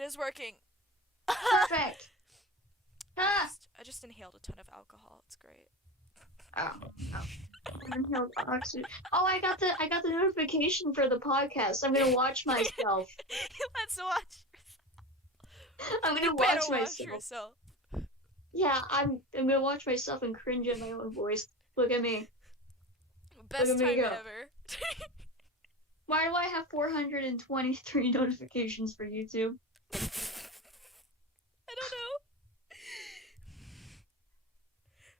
It is working. Perfect. Ah. I just inhaled a ton of alcohol. It's great. Oh. Inhaled oxygen. Oh, I got the notification for the podcast. I'm gonna watch myself. Let's watch. I'm You gonna better watch watch myself. yourself. Yeah, I'm gonna watch myself and cringe at my own voice. Look at me. Look Best at me time go. ever. Why do I have 423 notifications for YouTube? I don't know.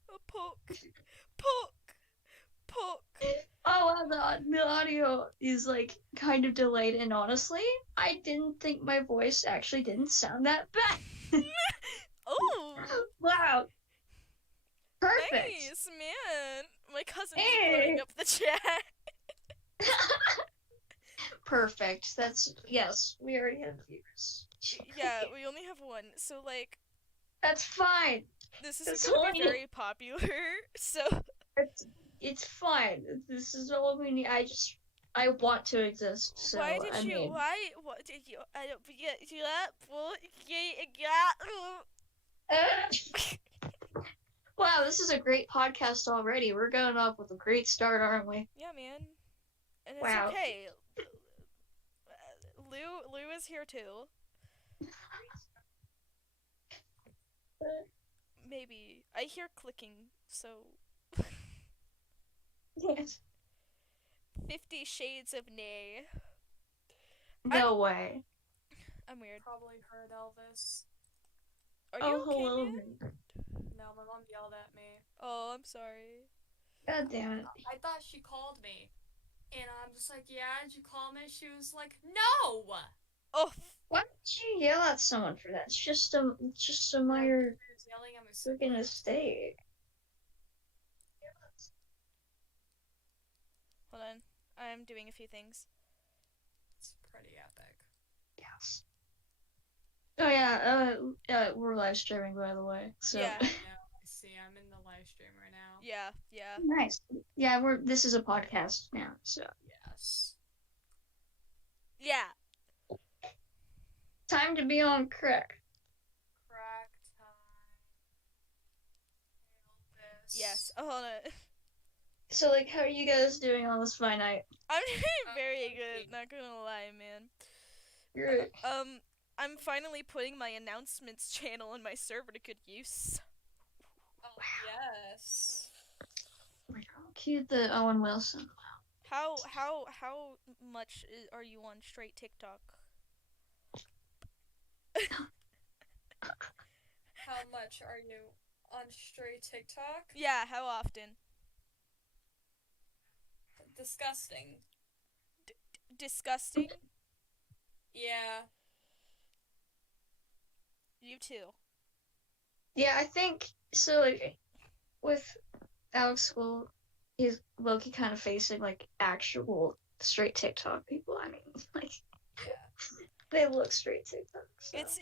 A poke. Poke. Poke. Oh, wow, the audio is like kind of delayed, and honestly, I didn't think my voice actually didn't sound that bad. Oh. Wow. Perfect. Nice, man. My cousin's Hey. blowing up the chat. Perfect. Yes, we already have viewers. Yeah, we only have one. So, like, That's fine. this That's isn't gonna be only- very popular. So, It's fine. This is all we need. I want to exist. So why did I you? mean, What did you? I don't forget. Yeah. wow, this is a great podcast already. We're going off with a great start, aren't we? Yeah, man. And it's Wow. okay. Lou is here too. Maybe. I hear clicking, so. Yes. 50 Shades of Nay. No way. I'm weird. Probably heard Elvis. Are you okay, hello. man? No, my mom yelled at me. Oh, I'm sorry. God damn it. I thought she called me. And I'm just like, yeah, did you call me? She was like, no! Oh, Why would you yell at someone for that? It's just a minor She was yelling at me. freaking mistake. hold on. I'm doing a few things. It's pretty epic. Yes. Oh yeah, we're live streaming by the way. So Yeah. I know, I see, I'm in the live stream right now. Yeah, yeah. nice. Yeah, this is a podcast now, so Yes. Yeah. time to be on crack. Crack time. Elvis. Yes. Oh, hold on. So like, how are you guys doing on this fine night? I'm doing very good, not gonna lie, man. You're I'm finally putting my announcements channel on my server to good use. Oh, yes. cute the Owen Wilson. How much are you on straight TikTok? How much are you on straight TikTok? Yeah, how often? Disgusting. Disgusting? Yeah. You too. Yeah, I think so. Like, with Alex School, he's low-key kind of facing like actual straight TikTok people. I mean, like, Yeah. they look straight TikTok. So. It's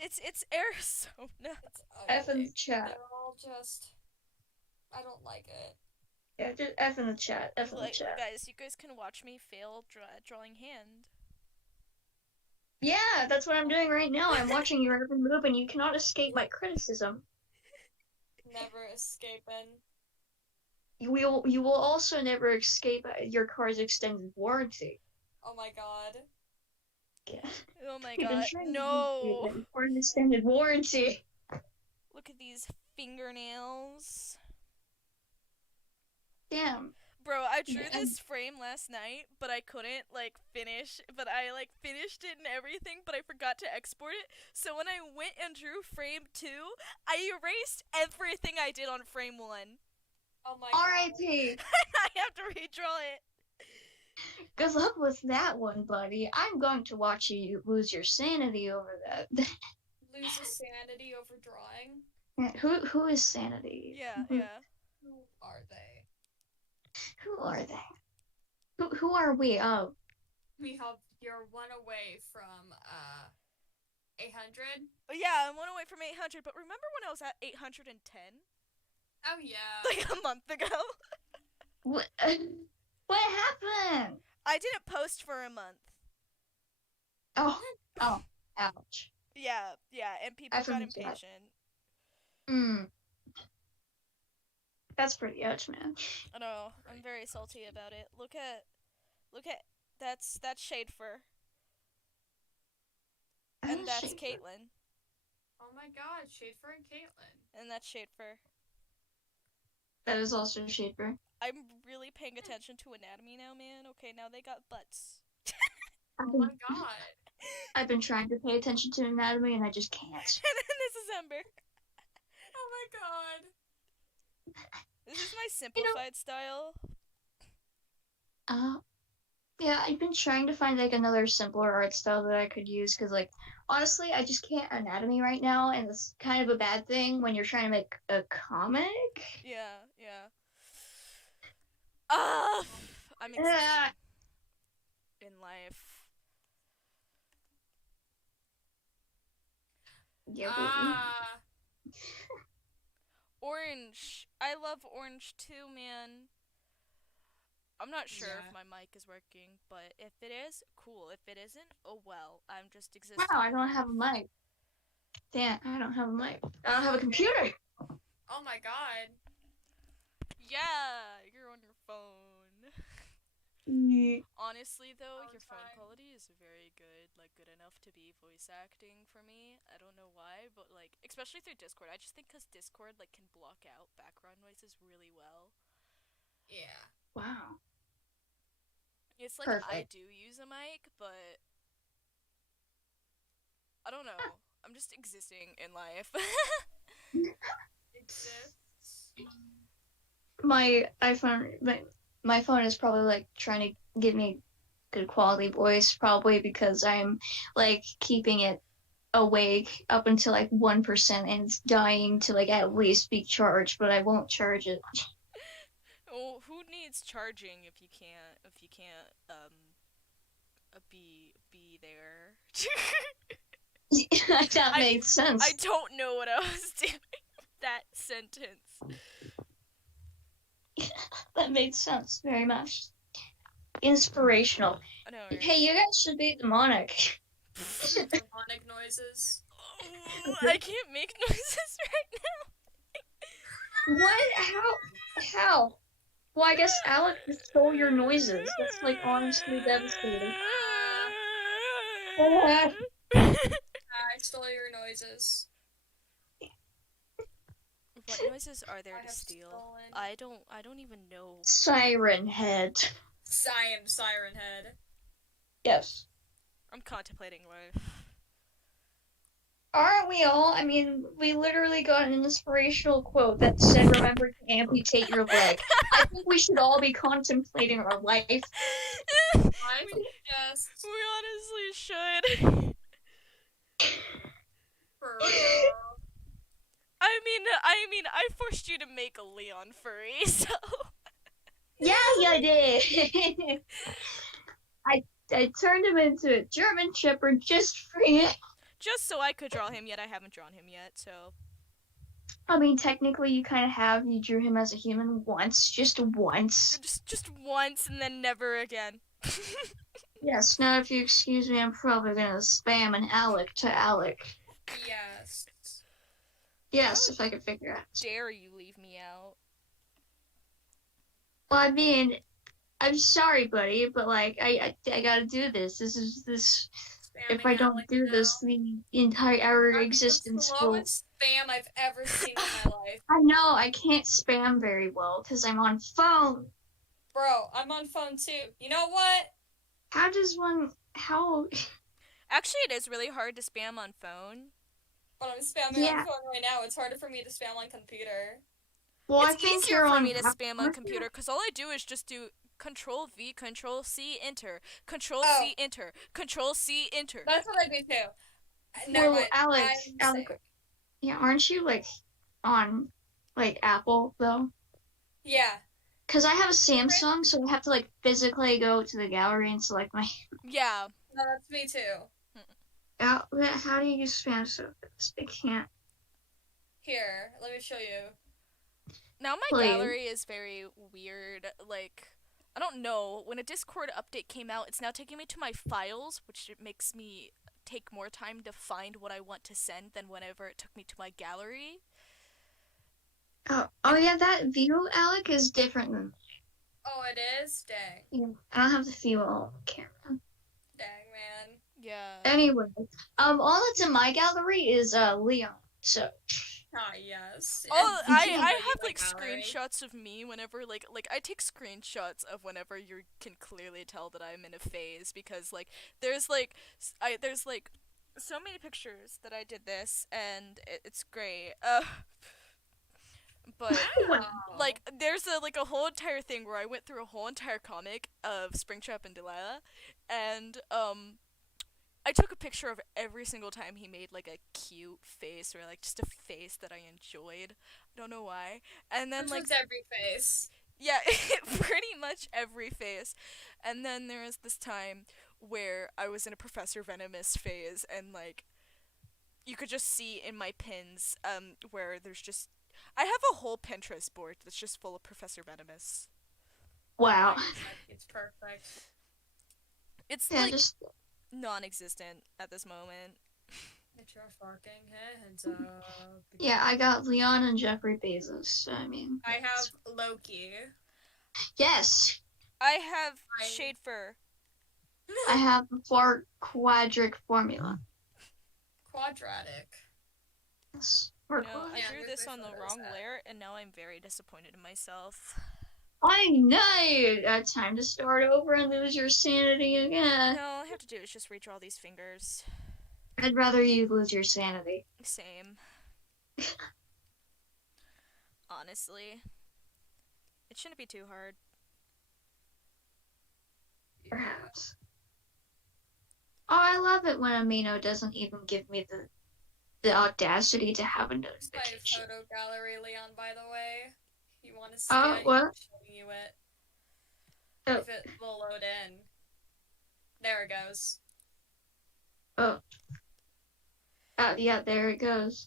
Arizona. It's F in ugly. the chat. They're all just... I don't like it. Yeah, just F in the chat. F in the Like, chat. guys, you guys can watch me fail drawing hand. Yeah, that's what I'm doing right now. I'm watching your every move, and you cannot escape my criticism. Never escaping. You will also never escape your car's extended warranty. Oh my god. Yeah. Oh my You've been god, trying to no! get for an extended warranty. Look at these fingernails. Damn. Bro, I drew Yeah. this frame last night, but I couldn't, like, finish. But I, like, finished it and everything, but I forgot to export it. So when I went and drew frame 2, I erased everything I did on frame 1. Oh my god. R.I.P. I have to redraw it. Good luck with that one, buddy. I'm going to watch you lose your sanity over that. Loses sanity over drawing. Who is sanity? Yeah, yeah. Who are they? Who are they? Who are we? Oh. You're one away from 800. Oh, yeah, I'm one away from 800, but remember when I was at 810? Oh yeah. Like a month ago? What happened? I didn't post for a month. Oh, ouch. Yeah, and people I got forgot that. impatient. Mm, that's pretty ouch, man. I know. I'm Right. very salty about it. Look at that's Shade Fur, and that's Shaper. Caitlyn, Oh my god, Schaefer and Caitlin. and that's Shade Fur. That is also Shaper. I'm really paying attention to anatomy now, man. Okay, now they got butts. I've Oh my been god. I've been trying to pay attention to anatomy and I just can't. And then this is Ember. Oh my god. This is my You know, simplified style. uh, yeah, I've been trying to find like another simpler art style that I could use because like honestly, I just can't anatomy right now, and it's kind of a bad thing when you're trying to make a comic. Yeah. Ah, I'm existing Uh, in life. yeah, well, Ah. Orange. I love orange too, man. I'm not sure if Yeah. my mic is working, but if it is, cool. If it isn't, oh well. I'm just wow, existing I in don't have life. a mic. Damn, I don't have a mic. I don't have a computer. Oh my god. Yeah, you're on your phone. Yeah. Honestly, though, Oh, your it's phone fine. quality is very good, like good enough to be voice acting for me. I don't know why, but like, especially through Discord. I just think because Discord like can block out background noises really well. Yeah. Wow. It's like I Perfect. do use a mic, but I don't know. I'm just existing in life. Exists. My iPhone, my phone is probably like trying to give me good quality voice, probably because I'm like keeping it awake up until like 1% and it's dying to like at least be charged, but I won't charge it. Well, who needs charging if you can't be there? That I makes I sense. don't know what I was doing with that sentence. That makes sense very much. Inspirational. I know, Hey, right? you guys should be demonic. Demonic noises. Oh, I can't make noises right What? How? How? Well, I guess Alex stole your noises. That's like honestly devastating. I stole your noises. What noises are there I to have steal? stolen. I don't even know. Siren head. Siren Head. Yes. I'm contemplating life. Aren't we all? I mean, we literally got an inspirational quote that said, "Remember to amputate your leg." I think we should all be contemplating our life. I we, suggest we honestly should. for real. I forced you to make a Leon furry, so Yeah, you did. I turned him into a German Shepherd just for you. just so I could draw him. Yet I haven't drawn him yet, so I mean, technically, you kind of have. You drew him as a human once, just once. just once and then never again. Yes. Now, if you excuse me, I'm probably gonna spam an Alec to Alec. Yes. Yes, How if I could figure out. dare you leave me out? Well, I mean, I'm sorry, buddy, but like, I gotta do this. This. If Spamming I don't Alec do now. this, the entire That is the existence will. slowest spam I've ever seen in my life. I know I can't spam very well because I'm on phone. Bro, I'm on phone too. You know what? How does one? How? Actually, it is really hard to spam on phone. But I'm spamming on Yeah. phone right now. It's harder for me to spam on computer. Well, I It's think easier you're for on. me to spam on computer because all I do is just do Control V, Control C, Enter, Control Oh. C, Enter, Control C, Enter. That's what I do too. Never Well, mind. Alex, I'm Alex, safe. yeah, aren't you like on like Apple though? Yeah. Because I have a Samsung, so I have to like physically go to the gallery and select my. Yeah. No, that's me too. How do you use spam stuff? I can't. Here, let me show you. Now my Please. gallery is very weird. Like, I don't know. When a Discord update came out, it's now taking me to my files, which makes me take more time to find what I want to send than whenever it took me to my gallery. Oh yeah, that view, Alec, is different than. Oh, it is? Dang. Yeah, I don't have the view on camera. Dang, man. Yeah. Anyway, all that's in my gallery is Leon. So. Ah, yes. Oh, And I you know I you have like like gallery. screenshots of me whenever like I take screenshots of whenever you can clearly tell that I'm in a phase because like there's like there's like so many pictures that I did this and it's great. But Wow. like there's a whole entire thing where I went through a whole entire comic of Springtrap and Delilah, and I took a picture of every single time he made like a cute face or like just a face that I enjoyed. I don't know why. And then Which like was every face. yeah, pretty much every face. And then there was this time where I was in a Professor Venomous phase and like you could just see in my pins where there's just I have a whole Pinterest board that's just full of Professor Venomous. Wow. It's perfect. It's Yeah, like just non-existent at this moment. Get your fucking hands up. yeah, I got Leon and Jeffrey Bezos. I mean, I have Loki. yes, I have I- Shadefur. I have the four quadratic formula. Quadratic. Yes, No, four I Yeah, drew there's this my on the photos wrong at. layer, and now I'm very disappointed in myself. I know. Time to start over and lose your sanity again. No, all I have to do is just redraw these fingers. I'd rather you lose your sanity. Same. Honestly. It shouldn't be too hard. Perhaps. Oh, I love it when Amino doesn't even give me the audacity to have a Here's my notification. photo gallery, Leon, by the way. If you want to see Oh, it, what? I'm showing you it. Oh. If it will load in. There it goes. Yeah, there it goes.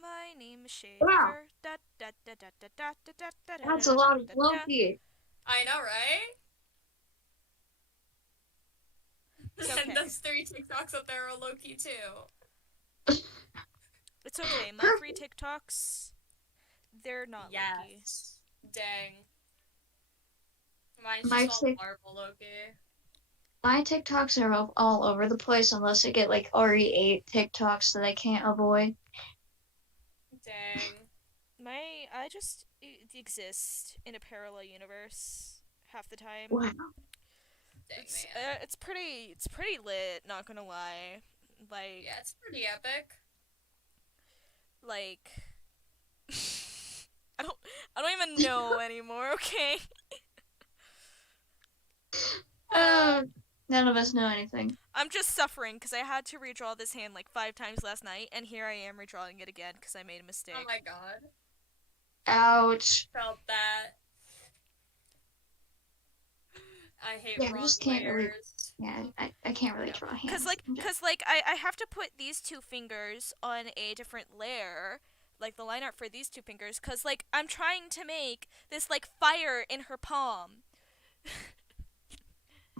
My name is Shadefur. Wow. Da, da, da, da, da, da, da, da, da, da, That's da, a lot da, of da, Loki. I know, right? It's okay. And those 3 TikToks up there are Loki too. It's okay. My 3 TikToks, they're not Loki. Yes. Dang. Mine's My just all Tik- Marvel Loki. My TikToks are all over the place unless I get like RE8 TikToks that I can't avoid. Dang. I just exist in a parallel universe half the time. Wow. Dang, It's man. it's pretty lit, not gonna lie. Like Yeah, it's pretty epic. like I don't even know anymore, okay? None of us know anything. I'm just suffering because I had to redraw this hand like 5 times last night, and here I am redrawing it again because I made a mistake. Oh my god. Ouch. Felt that. I hate Yeah, I wrong just can't really- layers. Yeah, I can't really draw hands. Cause I have to put these 2 fingers on a different layer, like the line art for these 2 fingers, cause like I'm trying to make this like fire in her palm.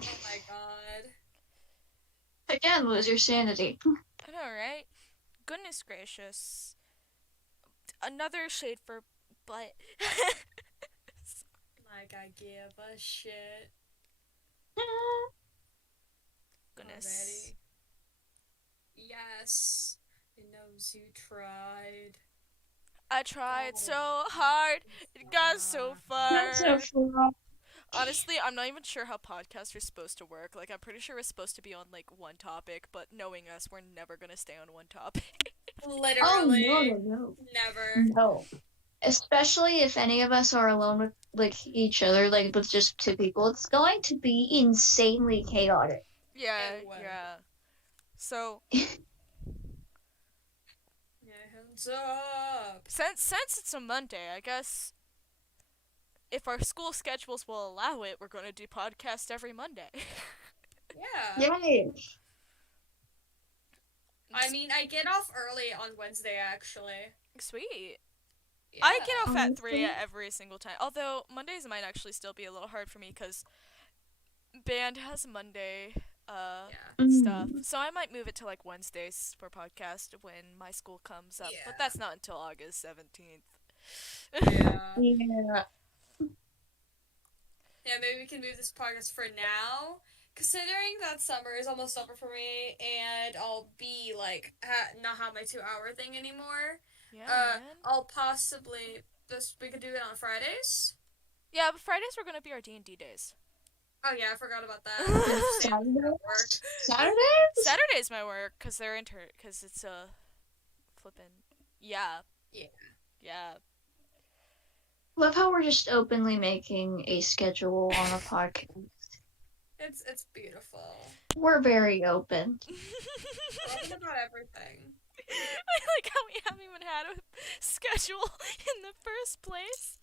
Oh my god. Again, lose your sanity. I know, right? Goodness gracious. Another shade for butt. Like I give a shit. Goodness. Already. Yes. It knows you tried. I tried so hard. It got so far. Not so far. Honestly, I'm not even sure how podcasts are supposed to work. Like, I'm pretty sure we're supposed to be on, like, one topic, but knowing us, we're never gonna stay on one topic. Literally. Oh, no. Never. No. Especially if any of us are alone with, like, each other, like, with just 2 people. It's going to be insanely chaotic. Yeah, It will. yeah. So, Yeah, hands up. since it's a Monday, I guess if our school schedules will allow it, we're gonna do podcast every Monday. Yeah. Yay! I mean, I get off early on Wednesday, actually. Sweet. Yeah. I get off at 3 Honestly. every single time. Although Mondays might actually still be a little hard for me because band has Monday. stuff. So I might move it to like Wednesdays for podcast when my school comes up, but that's not until August 17th. Yeah. Yeah, maybe we can move this podcast for now. Considering that summer is almost over for me, and I'll be like not have my 2-hour thing anymore. Yeah, man. I'll possibly we could do it on Fridays. Yeah, but Fridays were gonna be our D&D days. Oh yeah, I forgot about that. Saturdays? Saturdays might work because they're because it's flippin'. Yeah. Love how we're just openly making a schedule on a podcast. It's beautiful. We're very open. Open about everything. I like how we haven't even had a schedule in the first place.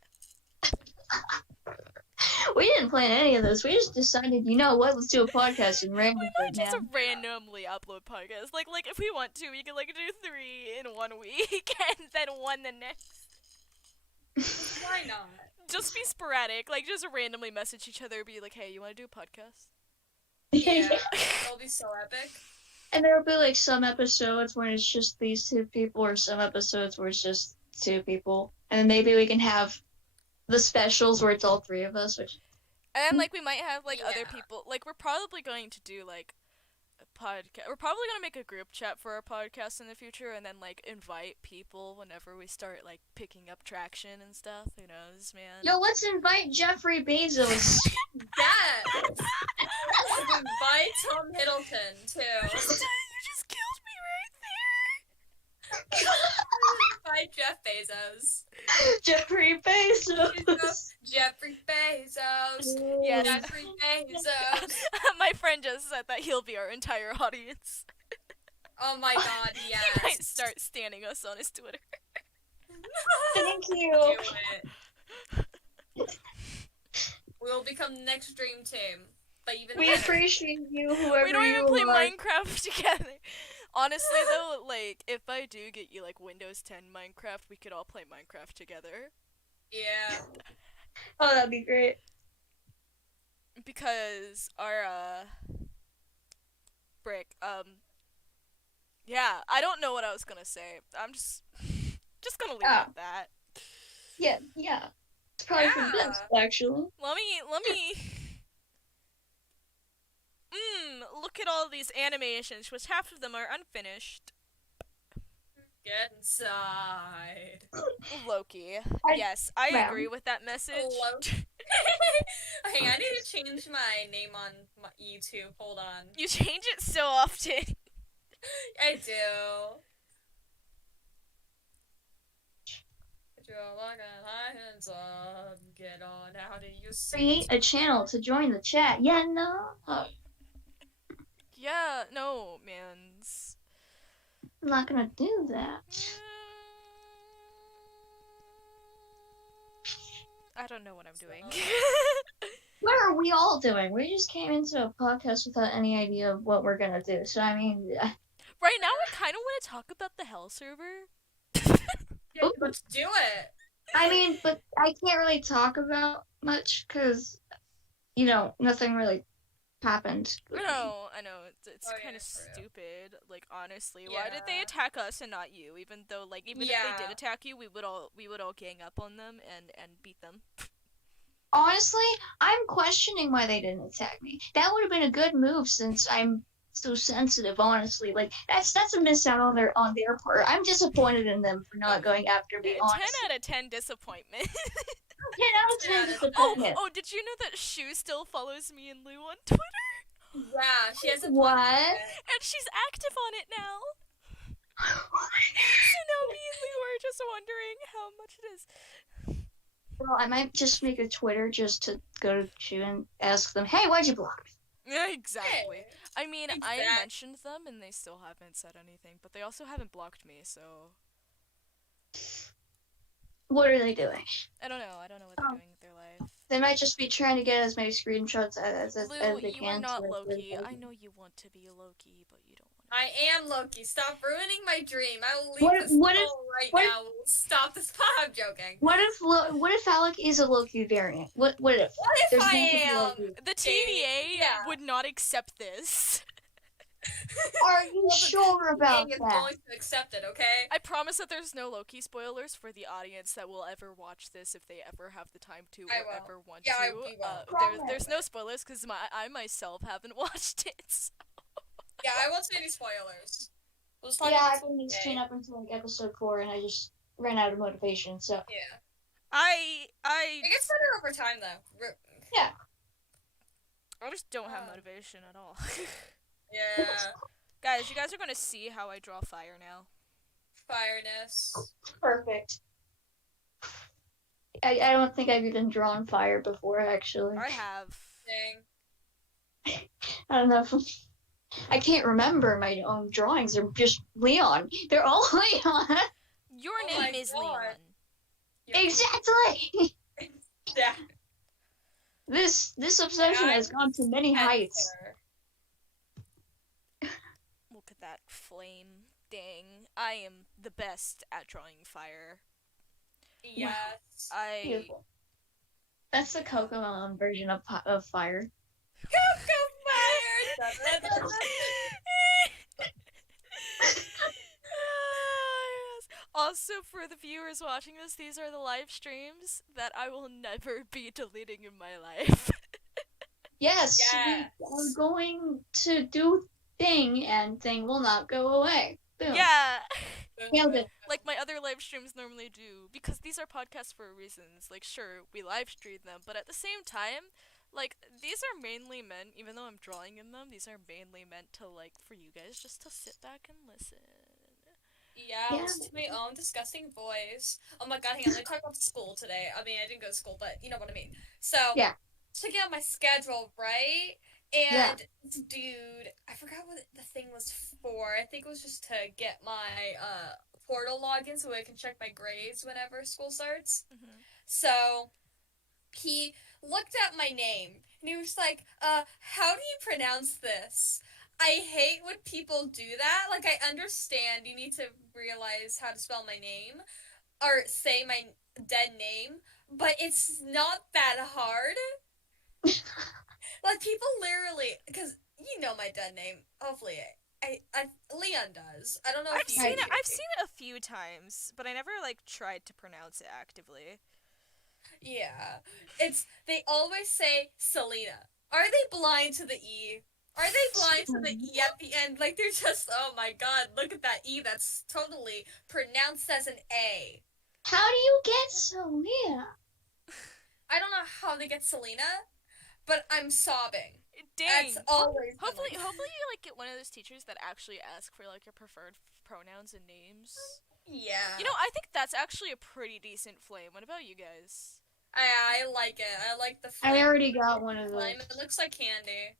We didn't plan any of this. We just decided, you know what, let's do a podcast and randomly. We might just randomly upload podcasts. Like if we want to, we could like do 3 in 1 week and then 1 the next. Why not? Just be sporadic. Like just randomly message each other, be like, hey, you want to do a podcast? Yeah, it'll be so epic. And there'll be like some episodes where it's just these 2 people, or some episodes where it's just 2 people, and maybe we can have the specials where it's all 3 of us. And like we might have like other people. Like we're probably going to do like a podcast. We're probably gonna make a group chat for our podcast in the future, and then like invite people whenever we start like picking up traction and stuff. Who knows, man? Yo, let's invite Jeffrey Bezos. Yes. Invite Tom Hiddleston too. You just killed me right Invite Jeff Bezos. Jeffrey Bezos. Jeffrey Bezos. Yes. Jeffrey Bezos. My friend just said that he'll be our entire audience. Oh my god, yes. He might start standing us on his Twitter. Thank you. Do it. We'll become the next dream team. But even We better. appreciate you, whoever We don't you even play are. Minecraft together. Honestly though, like if I do get you like Windows 10 Minecraft, we could all play Minecraft together. Yeah. Oh, that'd be great. Because our yeah, I don't know what I was gonna say. I'm just gonna leave it at that. Yeah. It's probably for the best, actually. Let me look at all these animations, which half of them are unfinished. Get inside. Loki. Yes, I agree with that message. Hey, I need to change my name on my YouTube. Hold on. You change it so often. I do. Get your luck and hands up. Get on out of your seat. Create a channel to join the chat. Yeah, no. Yeah, no, mans. I'm not gonna do that. I don't know what I'm doing. What are we all doing? We just came into a podcast without any idea of what we're gonna do. So, I mean... Right now, I kind of want to talk about the Hell server. Yeah, let's do it. I mean, but I can't really talk about much because, nothing really happened. I know. It's kind of true. stupid. Like honestly, why did they attack us and not you? Even though, like, if they did attack you, we would all gang up on them and beat them. Honestly, I'm questioning why they didn't attack me. That would have been a good move since I'm so sensitive. Honestly, like that's a miss out on their part. I'm disappointed in them for not going after me. 10 Honestly, out of 10 disappointment. 10 out of 10 disappointment. Oh, did you know that Shu still follows me and Lou on Twitter? Yeah, she has a What? And she's active on it now. So now me and Lou are just wondering how much it is. Well, I might just make a Twitter just to go to Shu and ask them, hey, why'd you block me? Yeah, exactly. I mean, Exactly. I mentioned them and they still haven't said anything, but they also haven't blocked me, so... What are they doing? I don't know what they're doing with their life. They might just be trying to get as many screenshots as Lou, they you can. are not so Loki. that- I know you want to be a Loki, but you don't want I am Loki. Stop ruining my dream. I will leave What- this what if- call right what- now. Stop this. I'm joking. What if Alec is a Loki variant? What if? What if There's I going to be am? Loki. The TVA Yeah. would not accept this. Are you Well, the sure about King is that? going to accept it, okay? I promise that there's no Loki spoilers for the audience that will ever watch this if they ever have the time to I or will. ever want Yeah, to. we will. There's no spoilers because I myself haven't watched it. So. Yeah, I won't say any spoilers. We'll just talk Yeah, about I've only today. seen up until like episode 4, and I just ran out of motivation. So Yeah. I It gets better over time, though. I just don't have motivation at all. Yeah. Guys, you guys are gonna see how I draw fire now. Fireness. perfect. I don't think I've even drawn fire before, actually. I have. Dang. I don't know if I can't remember my own drawings. They're just Leon. They're all Leon. Your Oh my name is God. Leon. Exactly. Yeah. This obsession has gone to many heights. Look at that flame. Dang. I am the best at drawing fire. Yes. Beautiful. That's the Cocomelon version of fire. Coco Fire! Yes. Also, for the viewers watching this, these are the live streams that I will never be deleting in my life. Yes, Yes. we are going to do thing, and thing will not go away. Boom. Yeah. Nailed it. Like my other live streams normally do, because these are podcasts for reasons. Like, sure, we live stream them, but at the same time, like, these are mainly meant, even though I'm drawing in them, these are mainly meant to, like, for you guys just to sit back and listen. Yeah, Yeah. listen to my own disgusting voice. Oh my god, hang on, let me talk about school today. I mean, I didn't go to school, but you know what I mean. So, Yeah. checking out my schedule, right? Yeah. And, dude, I forgot what the thing was for. I think it was just to get my, portal login so I can check my grades whenever school starts. Mm-hmm. So, he looked at my name, and he was like, how do you pronounce this? I hate when people do that. Like, I understand you need to realize how to spell my name, or say my dead name, but it's not that hard. Like, people literally, because you know my dead name, hopefully, Leon does. I don't know I've if you seen do. it. I've seen it a few times, but I never like tried to pronounce it actively. Yeah. They always say Selena. Are they blind to the E? Are they blind to the E at the end? Like, they're just, oh my god, look at that E that's totally pronounced as an A. How do you get Selena? I don't know how they get Selena, but I'm sobbing. Dang. That's always been Hopefully, like- hopefully you like get one of those teachers that actually ask for like your preferred pronouns and names. Yeah. You know, I think that's actually a pretty decent flame. What about you guys? I like it. I like the flame. I already got one of those. flame. It looks like candy.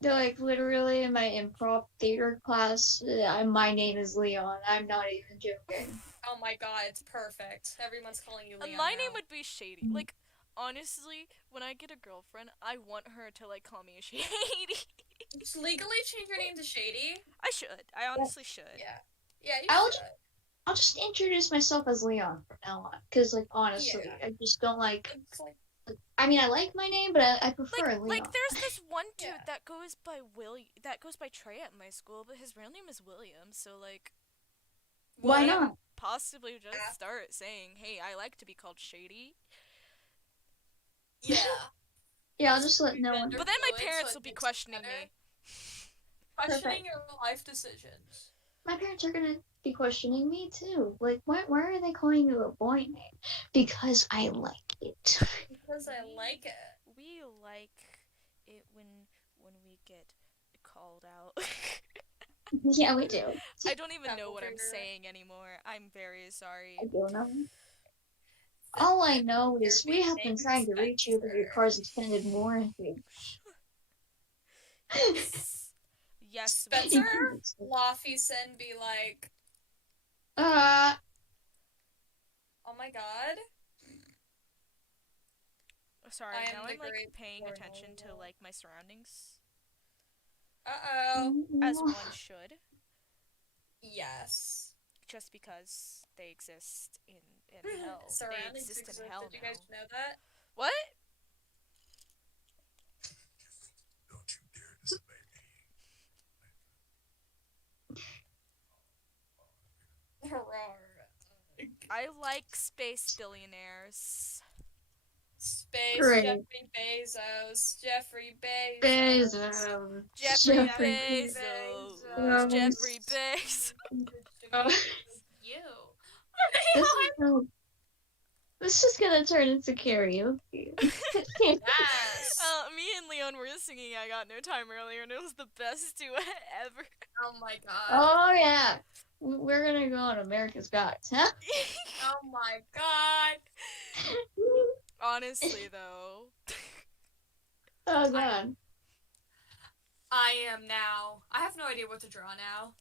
They're like literally in my improv theater class. My name is Leon. I'm not even joking. Oh my god, it's perfect. Everyone's calling you Leon My now. name would be Shady. Like, honestly, when I get a girlfriend, I want her to like call me Shady. Just legally change your name to Shady. I should. I honestly should. Yeah. Yeah, you I'll should. I'll just introduce myself as Leon from now on. Because, like, honestly, Yeah. I just don't like. It's like, I mean, I like my name, but I prefer Leon. Like, there's this one dude Yeah. that goes by that goes by Trey at my school, but his real name is William. So like, Why would I not? possibly just Yeah. start saying, "Hey, I like to be called Shady." yeah. Yeah, I'll just let no one. But then my Fluid, so parents it will be makes questioning better. me. Questioning your life decisions. My parents are gonna be questioning me too. Like, why are they calling you a boy name? Because I like it. Because I like it. We like it when we get called out. Yeah, we do. I don't even know what I'm Double trigger. saying anymore. I'm very sorry. I don't know. All I know is we have been trying to reach you, but your car's extended warranty. Yes, Spencer? Lawfeason be like, Uh, oh my god. Sorry, I am now the I'm like great paying Cornwall. attention to like my surroundings. Uh-oh. as one should, Yes. just because they exist in hell. They Surroundings exist in exist. hell Did you now. guys know that? What? Don't you dare disobey me. Hurrah. I like space billionaires. Space Great. Jeffrey Bezos. Jeffrey Bezos. Bezos. Jeffrey Bezos. Bezos. Jeffrey Bezos. Oh. You. This is gonna turn into karaoke. Yes. Me and Leon were singing I Got No Time earlier, and it was the best duet ever. Oh my god. Oh yeah, we're gonna go on America's Got Talent. Oh my god. Honestly, though. Oh god. I am now. I have no idea what to draw now.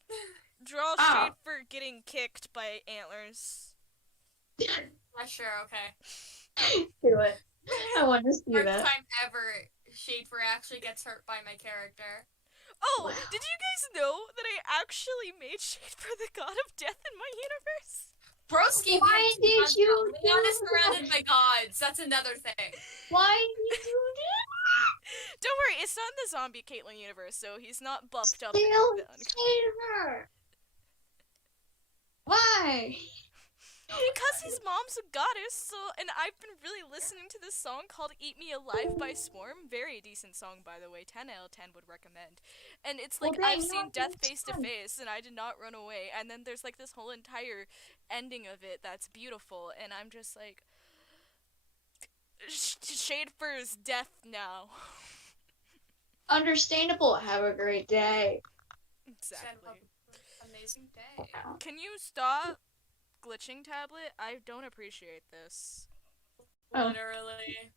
Draw Oh. shade for getting kicked by antlers. Yeah, sure, okay. Do it. I want to see First that. time ever Shadefor actually gets hurt by my character. Oh, Wow. did you guys know that I actually made shade for the god of death in my universe? Broski, Why did you Leon do is surrounded by gods. That's another thing. Why did you do Don't worry, it's not in the zombie Caitlyn universe, so he's not buffed up. Still in the Saber? Why? Because his mom's a goddess, so and I've been really listening to this song called Eat Me Alive by Swarm. Very decent song, by the way. 10 out of 10 would recommend. And it's like, Well, I've then, seen no, death it's face to fun. face, and I did not run away. And then there's like this whole entire ending of it that's beautiful, and I'm just like, shade for his death now. Understandable. Have a great day. Exactly. Amazing day. Can you stop glitching, tablet? I don't appreciate this. Oh. Literally.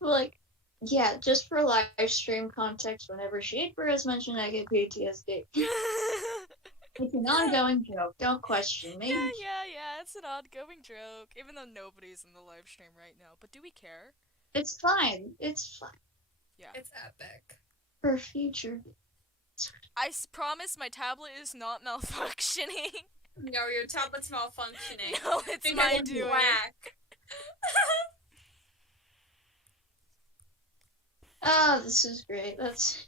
Like, yeah, just for live stream context, whenever Shadefor is mentioned, I get PTSD. It's an ongoing joke. Don't question me. Yeah, it's an ongoing joke, even though nobody's in the live stream right now. But do we care? It's fine. It's fine. Yeah. It's epic. For future. I promise my tablet is not malfunctioning. No, your tablet's malfunctioning. No, it's Because my it's doing. black. Oh, this is great. That's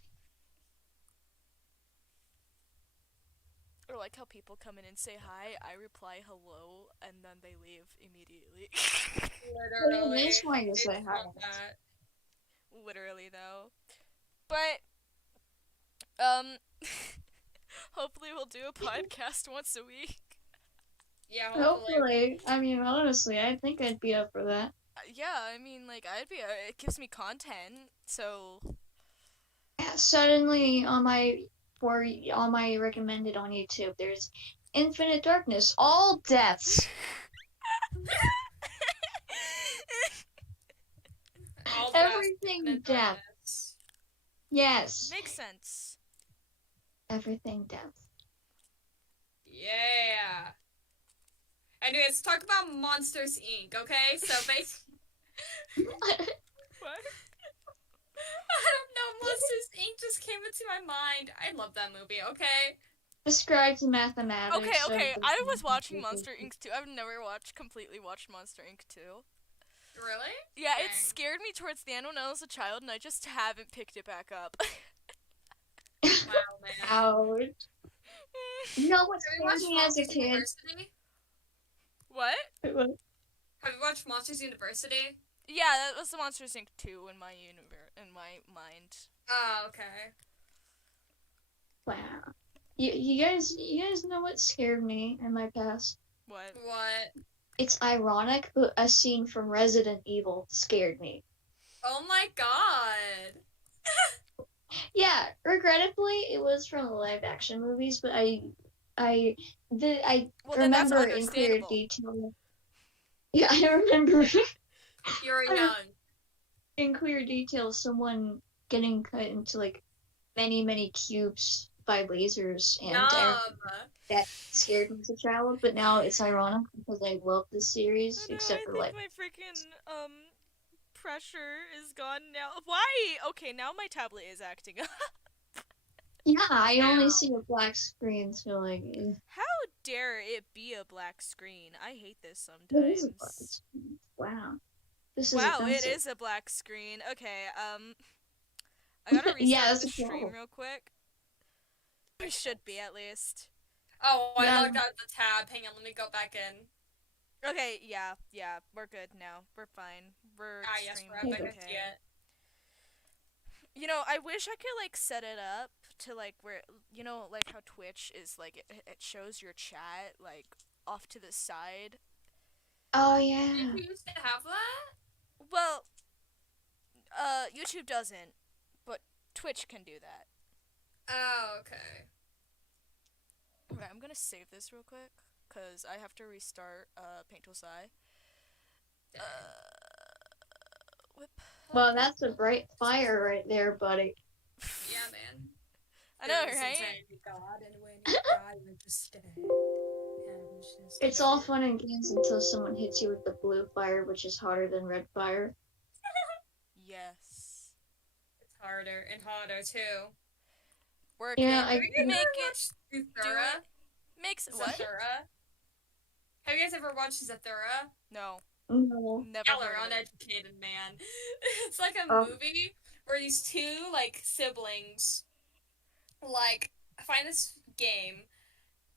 Or like how people come in and say hi, I reply hello, and then they leave immediately. Literally. nice one to It's say hi. not that. Literally, though. But, hopefully we'll do a podcast once a week. Yeah, hopefully. hopefully. I mean, honestly, I think I'd be up for that. Yeah, I mean, like, it gives me content, so... Yeah, suddenly on my recommended on YouTube, there's Infinite Darkness, all deaths. All Everything death. death. Yes, Makes sense. everything death. Yeah. Anyways, let's talk about Monsters Inc., okay? So basically... What? I don't know, Monsters Inc. just came into my mind. I love that movie, okay? Describes mathematics. Okay, of I was watching Monster Inc. 2. I've never completely watched Monster Inc. 2. Really? Yeah, it Dang. scared me towards the end when I was a child, and I just haven't picked it back up. Wow, man. Ouch. You know what Have you watched scared me as a Monsters kid? University? What? Have you watched Monsters University? Yeah, that was the Monsters Inc. 2 in my in my mind. Oh, okay. Wow. You guys know what scared me in my past? What? What? It's ironic, but a scene from Resident Evil scared me. Oh my god. Yeah, regrettably, it was from the live action movies, but I Well, then that's remember in clear understandable. detail. Yeah, I remember You're I- young. in clear detail someone getting cut into like many cubes by lasers, and that scared me as a child. But now it's ironic because I love the series, Oh no, except I for think like my freaking pressure is gone now. Why? Okay, now my tablet is acting up. Yeah, I only Wow. see a black screen, so like, How dare it be a black screen? I hate this it is a black sometimes. screen. Wow, this is Wow, it offensive. is a black screen. Okay, I gotta Yeah, restart that's the a stream problem. real quick. We should be at least. Oh, I Yeah, logged out of the tab. Hang on, let me go back in. Okay, yeah, we're good now. We're fine. We're Ah, yes, we're extremely back. I okay. see okay. it. You know, I wish I could like set it up to like where like how Twitch is like it shows your chat like off to the side. Oh Did yeah. you used to have that? Well, YouTube doesn't, but Twitch can do that. Oh, okay. Okay, I'm gonna save this real quick because I have to restart Paint.si. Dang. Whip. Well, that's a bright fire right there, buddy. Yeah, man. I know, There isn't right? any God, and when you die, you just stay. And it's just It's No. all fun and games until someone hits you with the blue fire, which is hotter than red fire. Yes. It's harder and hotter too. Work Yeah, it. Have you guys Make ever it. watched Do Zathura? it. Makes what? Zathura? Have you guys ever watched Zathura? No. No. Never Y'all heard are of it. uneducated, man. It's like a Oh. movie where these two like siblings like find this game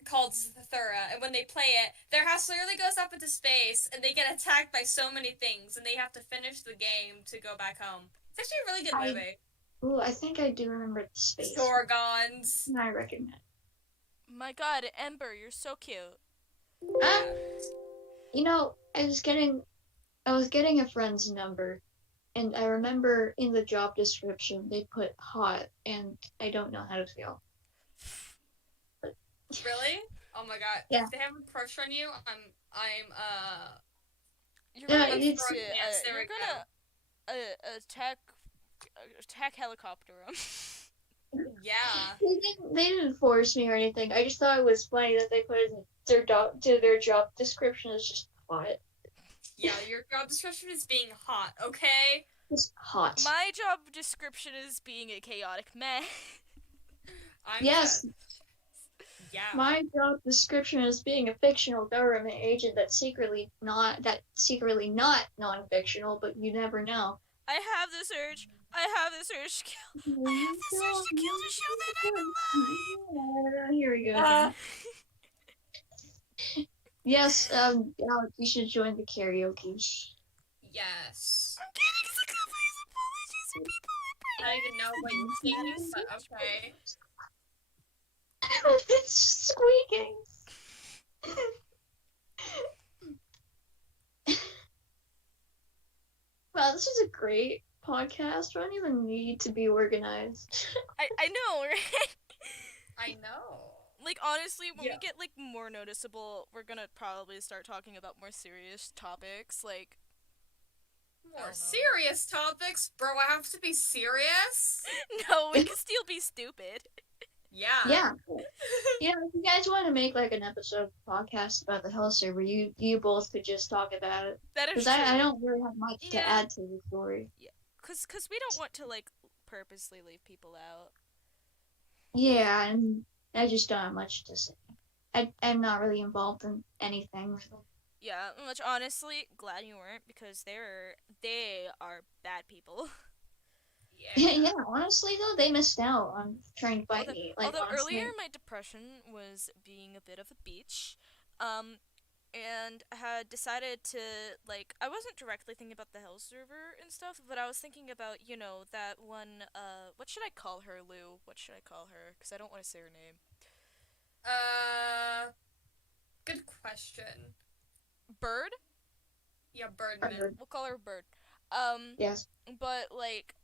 called Zathura, and when they play it, their house literally goes up into space, and they get attacked by so many things, and they have to finish the game to go back home. It's actually a really good movie. Ooh, I think I do remember the space. Zorgons. I recognize. My God, Ember, you're so cute. Ah, you know, I was getting a friend's number, and I remember in the job description they put hot, and I don't know how to feel. Really? Oh my god. Yeah. If they have a crush on you, I'm You're Yeah, gonna it's- yes, there you're we go. gonna attack helicopter 'em. Yeah. They didn't force me or anything. I just thought it was funny that they put it in their job description as just hot. Yeah, your job description is being hot, okay? Just hot. My job description is being a chaotic mess. I'm Yes. just yeah. My job description is being a fictional government agent that's secretly not non-fictional, but you never know. I have this urge. I have this urge to kill. I have this urge to kill to show that I'm alive. Here we go again. Yes, Alex, you should join the karaoke. Yes. I'm getting sick of these apologies from people I don't even know what you're saying, but okay. It's squeaking. Wow, this is a great podcast. I don't even need to be organized. I know, right? I know. Like honestly, when Yeah. we get like more noticeable, we're gonna probably start talking about more serious topics. Like, I More don't know. serious topics? Bro, I have to be serious? no, we can still be stupid. Yeah. Yeah. You know, if you guys want to make like an episode podcast about the Hell server, you both could just talk about it. That is Because true. I don't really have much to Yeah. add to the story. Cause we don't want to like purposely leave people out. Yeah, and I just don't have much to say. I'm not really involved in anything. Yeah, which honestly, glad you weren't because they are bad people. Yeah, honestly though, they missed out on trying to fight Although, me. Like, although honestly. earlier my depression was being a bit of a beach, and I had decided to like I wasn't directly thinking about the Hell server and stuff, but I was thinking about that one. What should I call her, Lou? What should I call her? Because I don't want to say her name. Good question. Bird. Yeah, Birdman. Bird. We'll call her Bird. Yes. But like,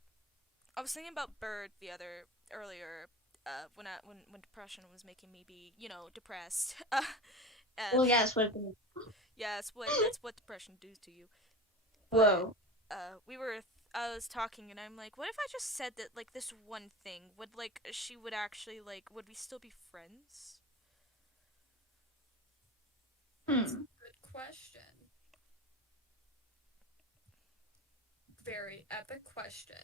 I was thinking about Bird earlier. When depression was making me be depressed. Well, yeah, that's what it is. Yeah, that's what depression does to you. Whoa. I was talking and I'm like, what if I just said that like this one thing would like she would actually like would we still be friends? Good question. Very epic question.